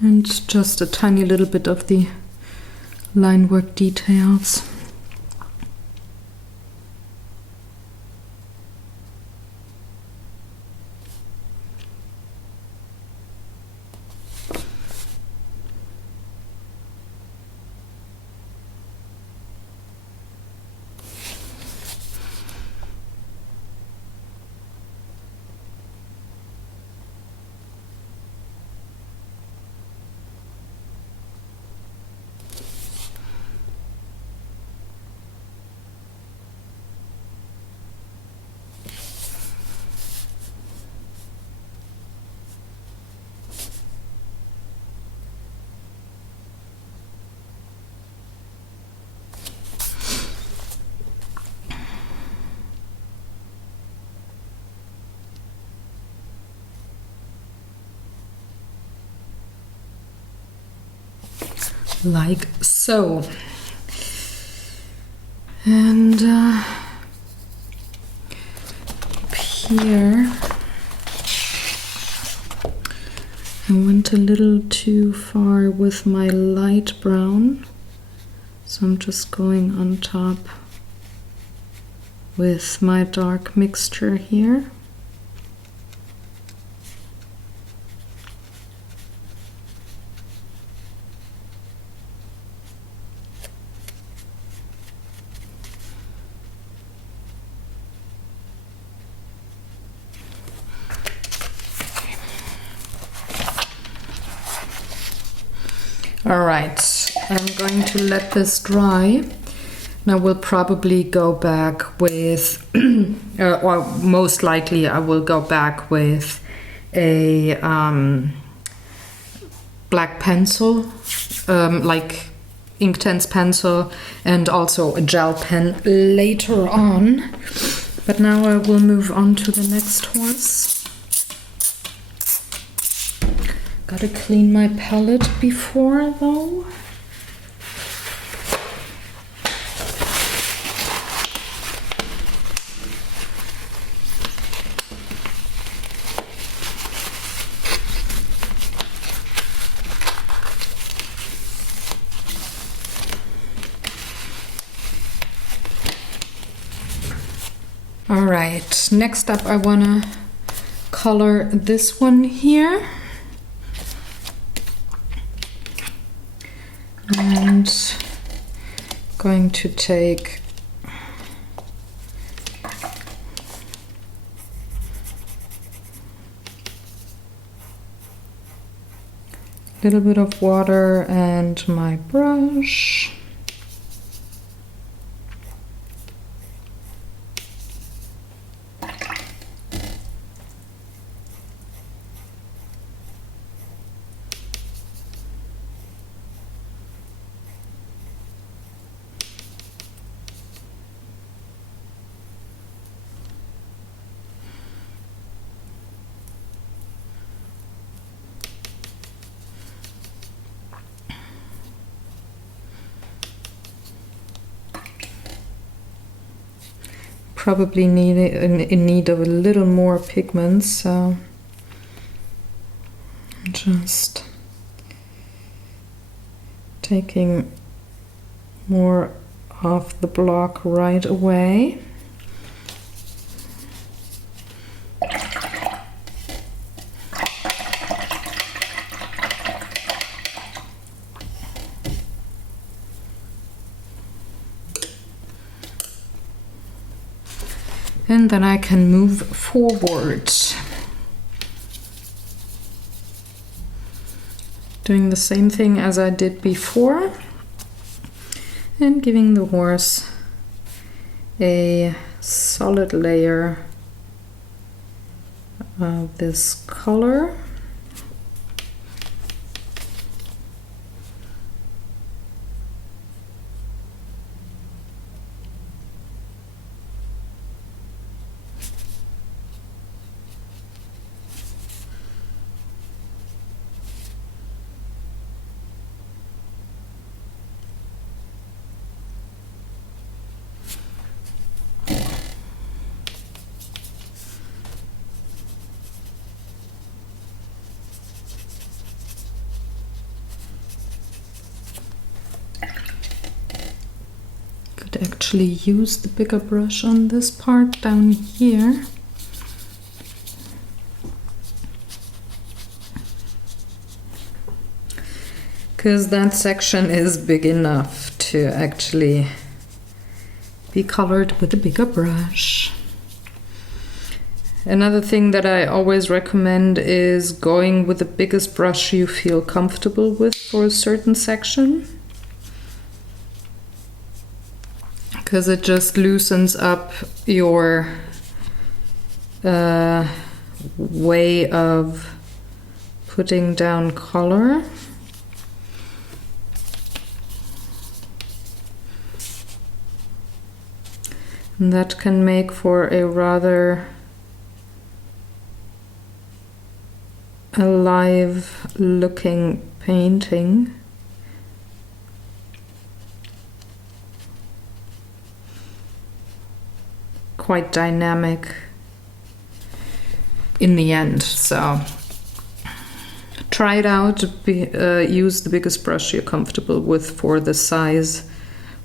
And just a tiny little bit of the line work details. like so. And up here I went a little too far with my light brown, so I'm just going on top with my dark mixture here. All right, I'm going to let this dry. And I will probably go back with, or most likely I will go back with a black pencil, like Inktense pencil, and also a gel pen later on. But now I will move on to the next horse. Gotta clean my palette before though. All right, next up I wanna color this one here. And going to take a little bit of water and my brush. Probably in need of a little more pigment, so just taking more of the block right away. And then I can move forward. Doing the same thing as I did before and giving the horse a solid layer of this color. Actually use the bigger brush on this part down here. Because that section is big enough to actually be colored with a bigger brush. Another thing that I always recommend is going with the biggest brush you feel comfortable with for a certain section, because it just loosens up your way of putting down color. And that can make for a rather alive looking painting quite dynamic in the end. So try it out. Use the biggest brush you're comfortable with for the size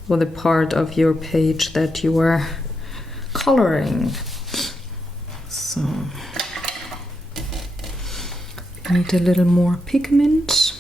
or the part of your page that you are coloring. So I need a little more pigment.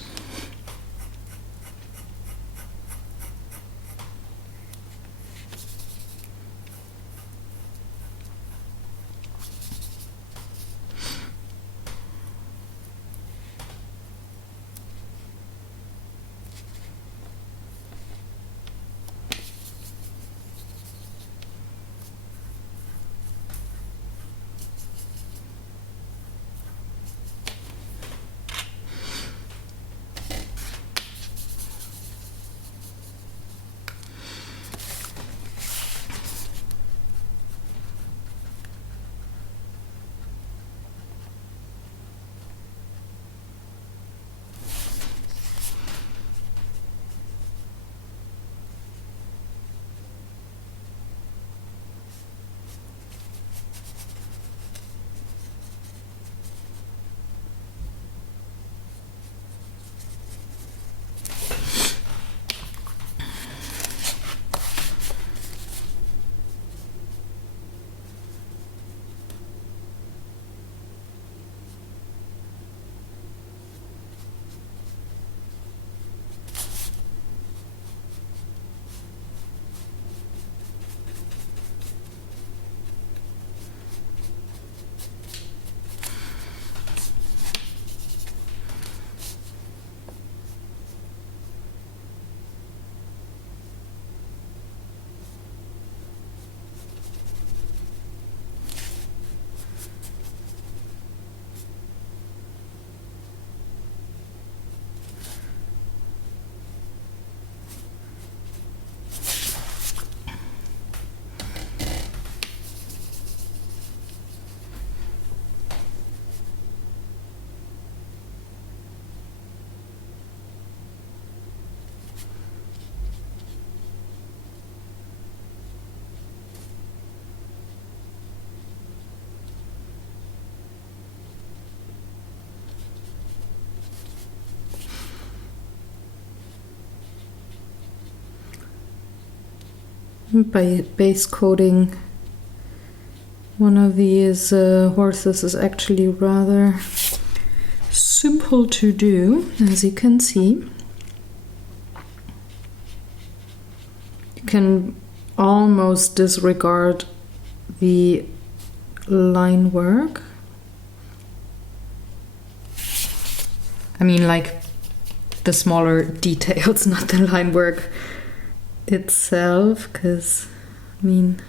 By base coating one of these horses is actually rather simple to do, as you can see. You can almost disregard the line work. I mean, like the smaller details, not the line work itself, because I mean,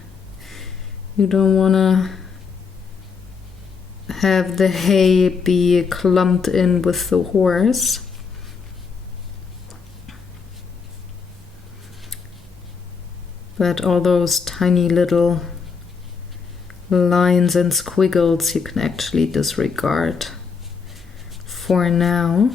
you don't want to have the hay be clumped in with the horse. But all those tiny little lines and squiggles you can actually disregard for now.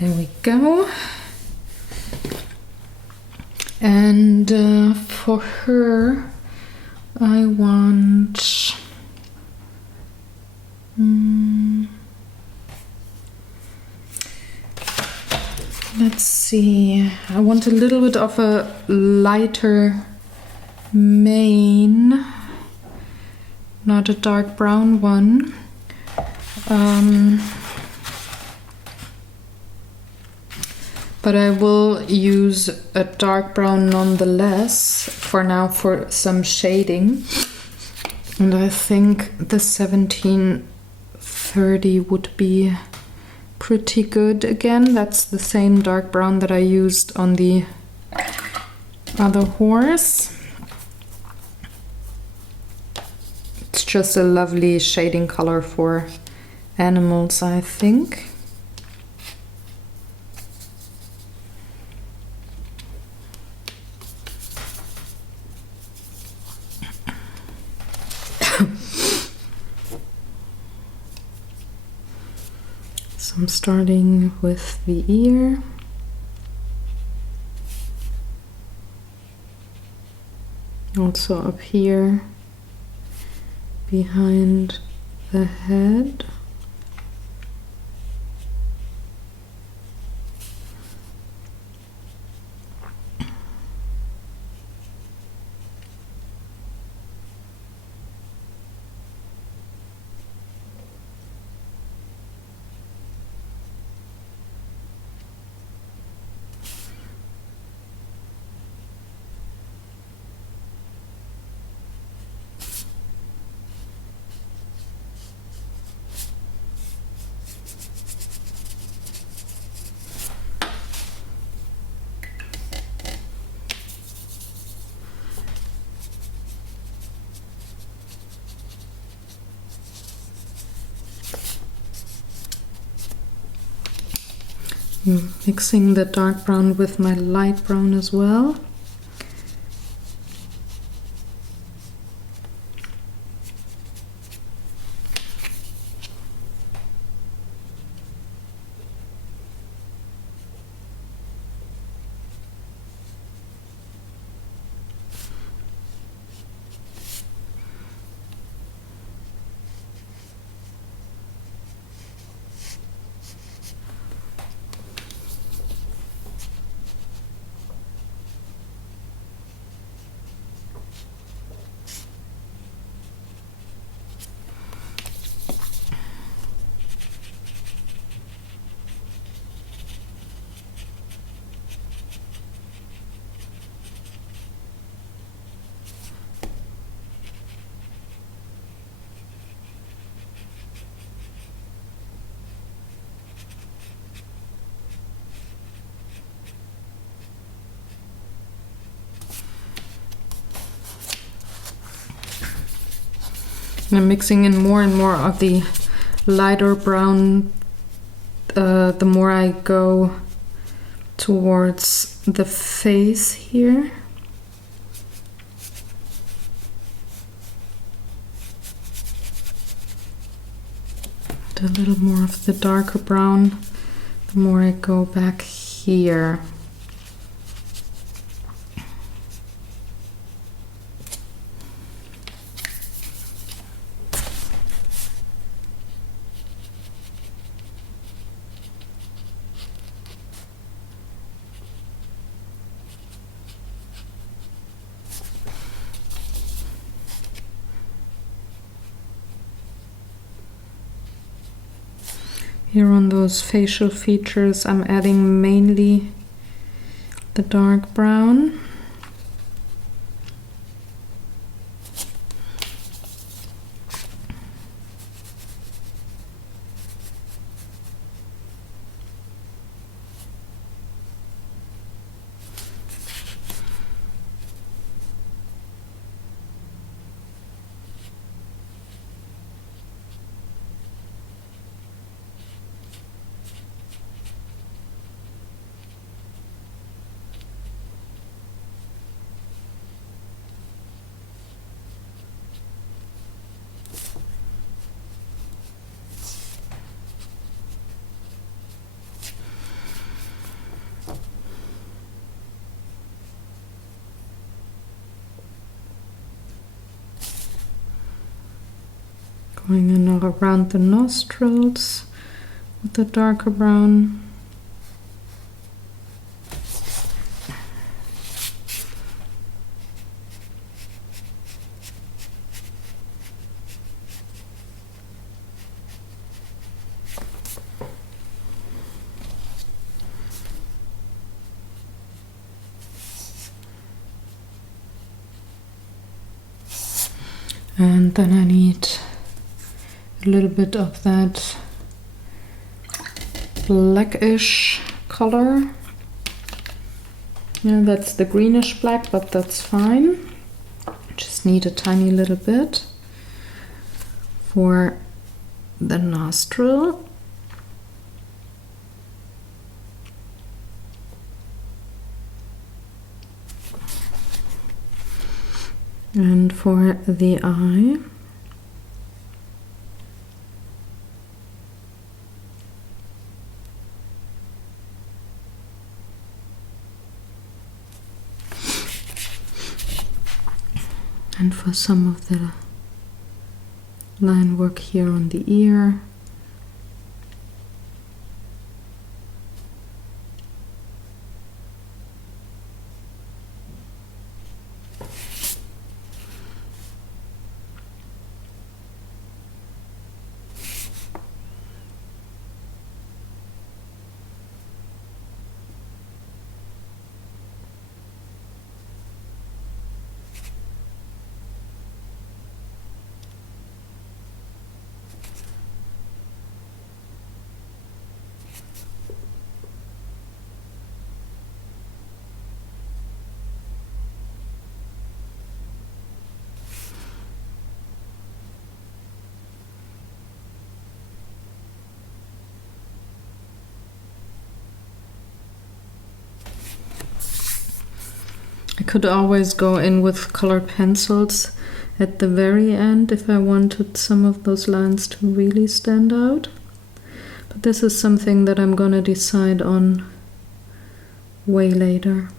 There we go. And for her, I want let's see, I want a little bit of a lighter mane, not a dark brown one. But I will use a dark brown nonetheless for now for some shading. And I think the 1730 would be pretty good again. That's the same dark brown that I used on the other horse. It's just a lovely shading color for animals, I think. So I'm starting with the ear. Also up here behind the head. Mixing the dark brown with my light brown as well. And I'm mixing in more and more of the lighter brown the more I go towards the face here. A little more of the darker brown the more I go back here. Here on those facial features, I'm adding mainly the dark brown. Going in around the nostrils with the darker brown. And then I need a little bit of that blackish color. Yeah, that's the greenish black, but that's fine. Just need a tiny little bit for the nostril. And for the eye. And for some of the line work here on the ear. I could always go in with colored pencils at the very end if I wanted some of those lines to really stand out. But this is something that I'm gonna decide on way later.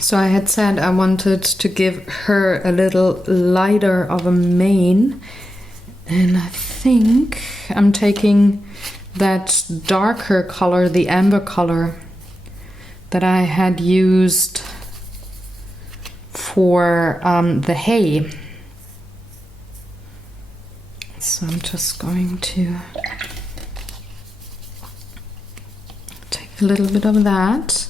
So I had said I wanted to give her a little lighter of a mane, and I think I'm taking that darker color, the amber color that I had used for the hay. So I'm just going to take a little bit of that.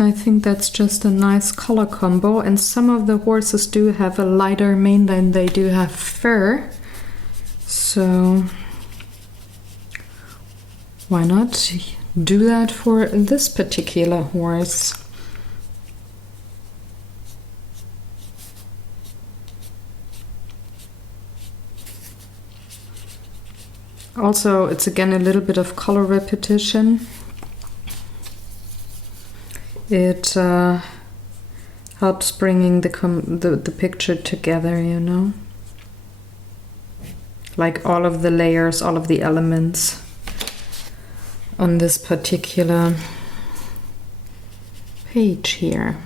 I think that's just a nice color combo, and some of the horses do have a lighter mane than they do have fur, so why not do that for this particular horse? Also, it's again a little bit of color repetition. It helps bringing the picture together, you know, like all of the layers, all of the elements on this particular page here.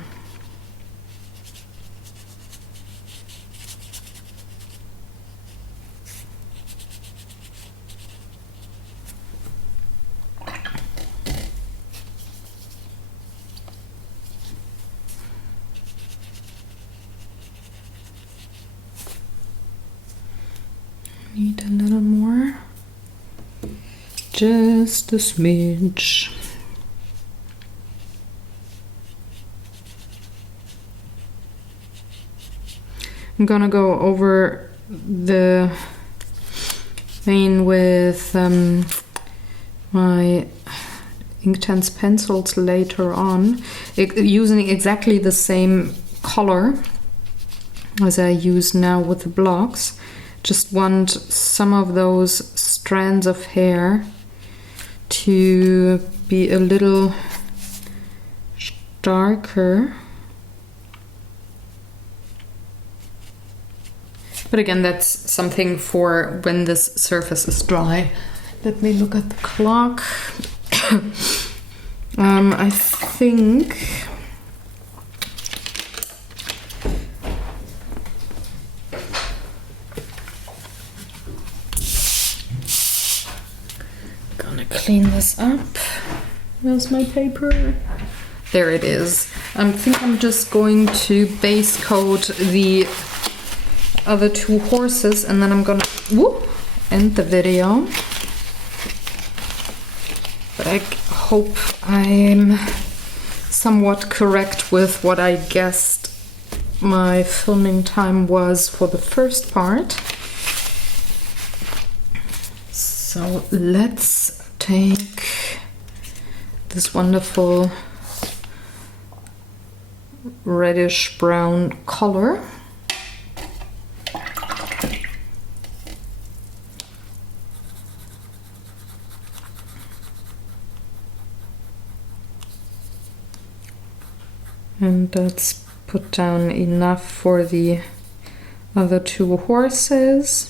Need a little more, just a smidge. I'm gonna go over the mane with my Inktense pencils later on, using exactly the same color as I use now with the blocks. Just want some of those strands of hair to be a little darker. But again, that's something for when this surface is dry. Let me look at the clock. I think gonna clean this up. Where's my paper? There it is. I think I'm just going to base coat the other two horses, and then I'm gonna end the video. But I hope I'm somewhat correct with what I guessed my filming time was for the first part. So let's take this wonderful reddish brown color. And that's put down enough for the other two horses.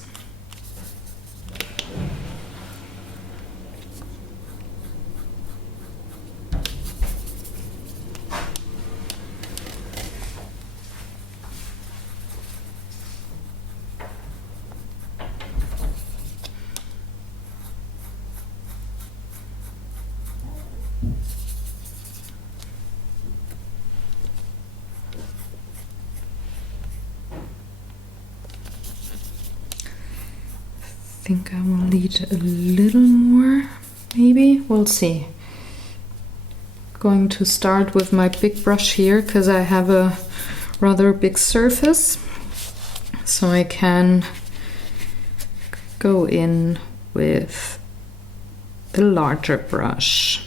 I think I will need a little more, maybe, we'll see. Going to start with my big brush here because I have a rather big surface, so I can go in with the larger brush.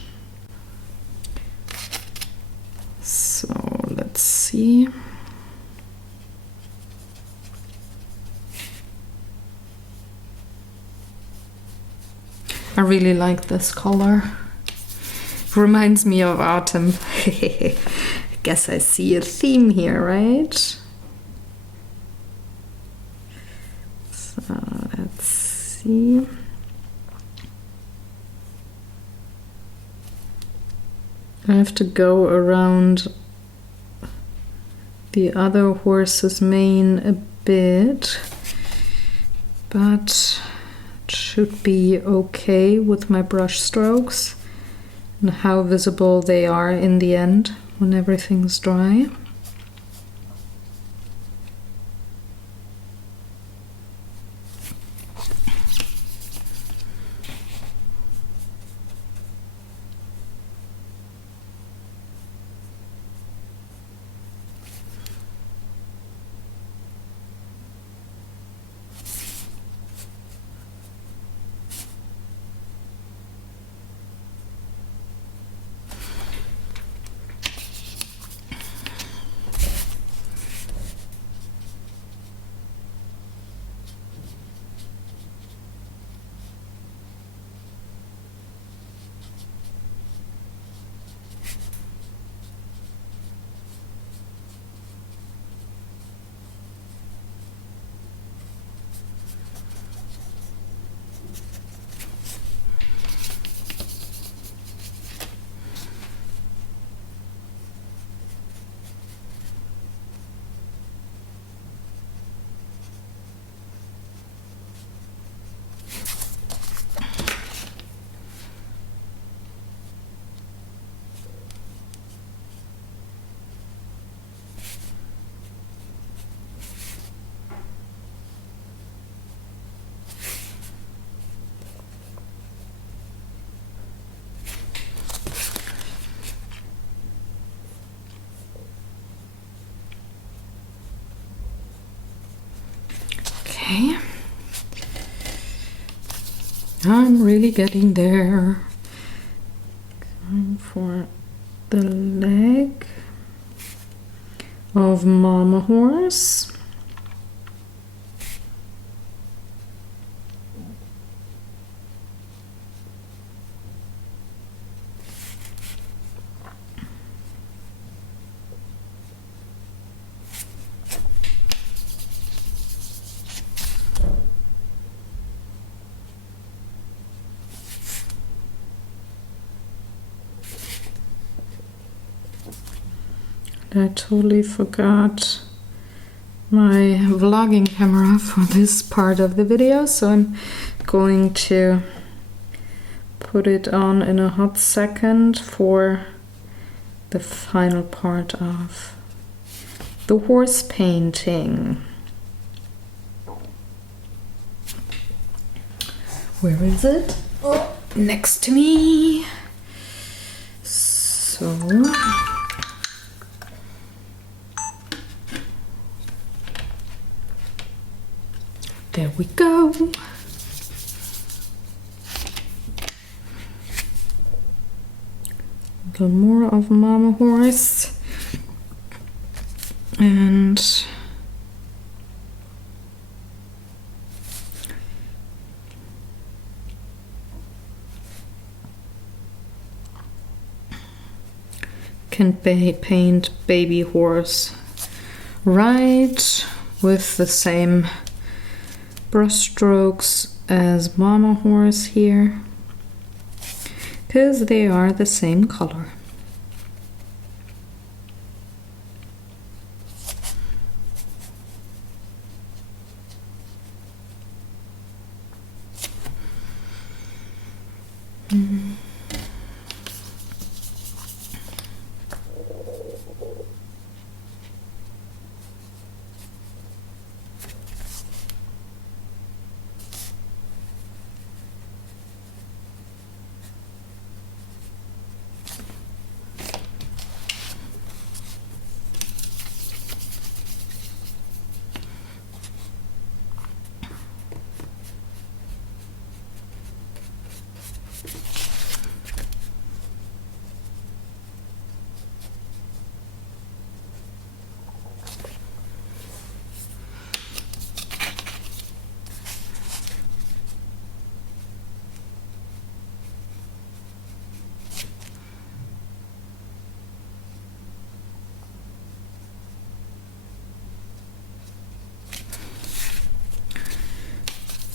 So let's see. I really like this color. It reminds me of autumn. I guess I see a theme here, right? So let's see. I have to go around the other horse's mane a bit, but should be okay with my brush strokes and how visible they are in the end when everything's dry. Okay, I'm really getting there. Going for the leg of Mama Horse. I totally forgot my vlogging camera for this part of the video, so I'm going to put it on in a hot second for the final part of the horse painting. Where is it? Oh, next to me. So there we go. A little more of Mama Horse. And can paint baby horse right with the same brush strokes as Mama Horse here, because they are the same color.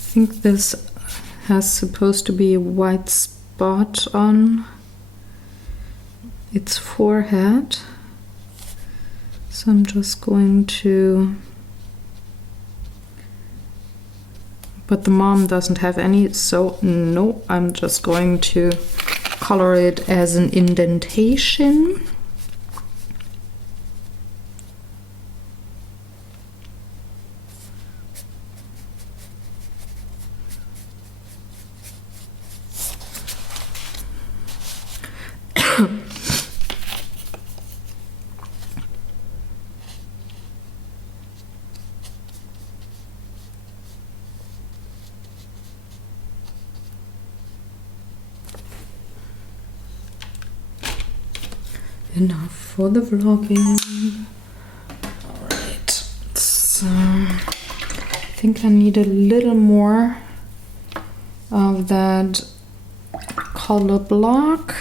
I think this has supposed to be a white spot on its forehead, so I'm just going to, but the mom doesn't have any, so no, I'm just going to color it as an indentation. Enough for the vlogging. Alright, so I think I need a little more of that color block.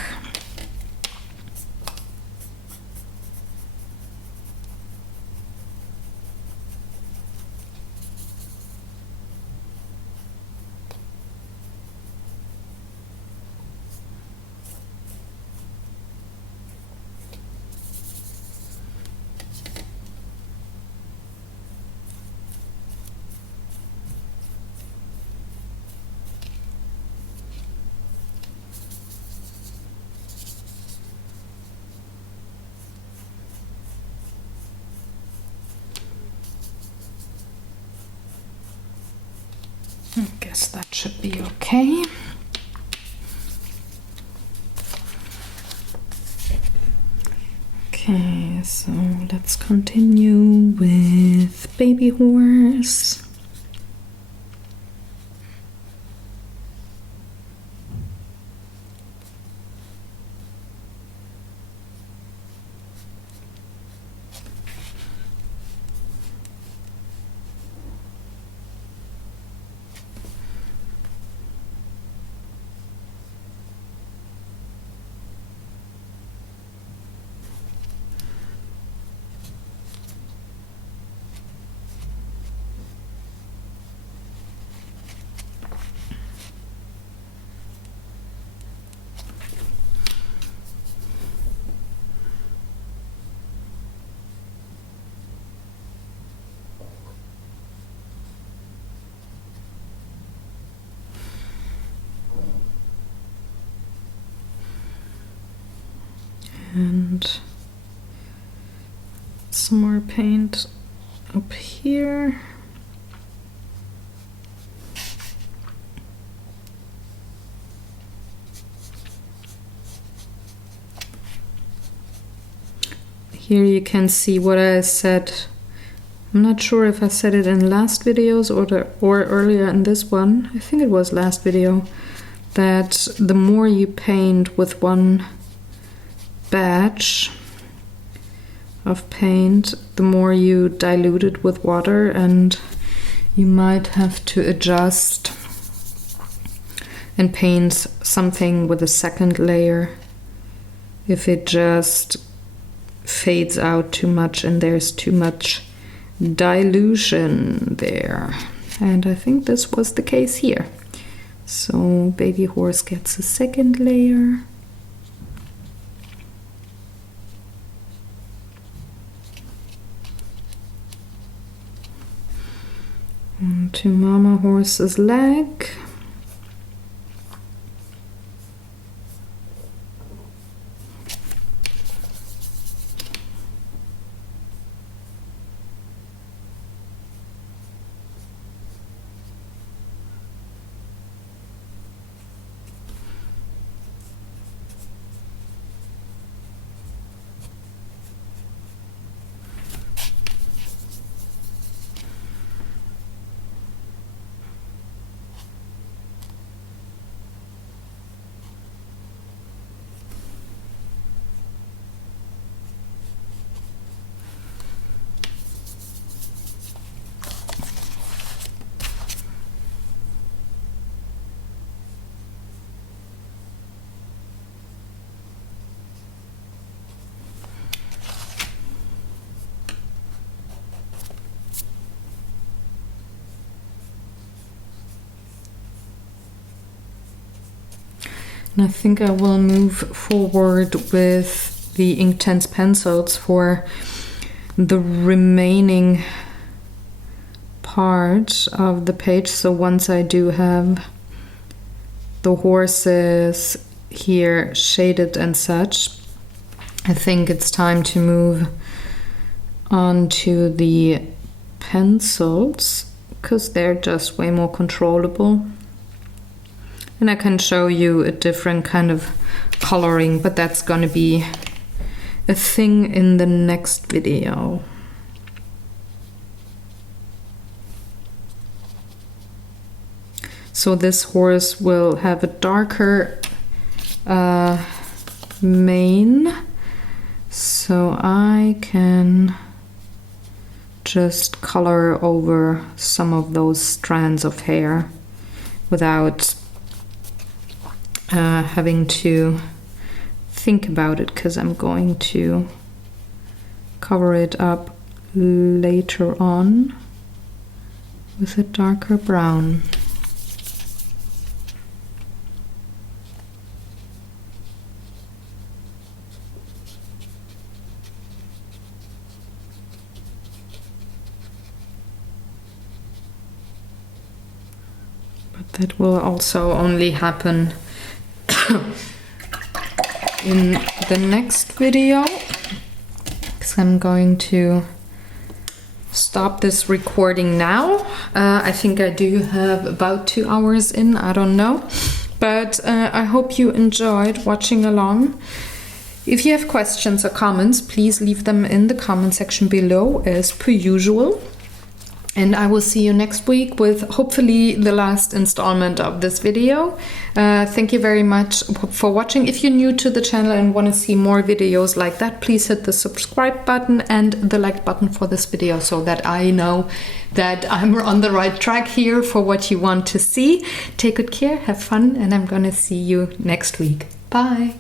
I guess that should be okay. Okay, so let's continue with baby horse. And some more paint up here. Here you can see what I said. I'm not sure if I said it in last videos or earlier in this one. I think it was last video, that the more you paint with one batch of paint, the more you dilute it with water, and you might have to adjust and paint something with a second layer if it just fades out too much and there's too much dilution there. And I think this was the case here. So baby horse gets a second layer. And to mama horse's leg. And I think I will move forward with the Inktense pencils for the remaining part of the page. So once I do have the horses here shaded and such, I think it's time to move on to the pencils, because they're just way more controllable. And I can show you a different kind of coloring, but that's going to be a thing in the next video. So this horse will have a darker mane, so I can just color over some of those strands of hair without having to think about it, because I'm going to cover it up later on with a darker brown. But that will also only happen in the next video, because I'm going to stop this recording now. I think I do have about 2 hours in, I don't know, but I hope you enjoyed watching along. If you have questions or comments, please leave them in the comment section below as per usual. And I will see you next week with hopefully the last installment of this video. Thank you very much for watching. If you're new to the channel and want to see more videos like that, please hit the subscribe button and the like button for this video, so that I know that I'm on the right track here for what you want to see. Take good care, have fun, and I'm gonna see you next week. Bye!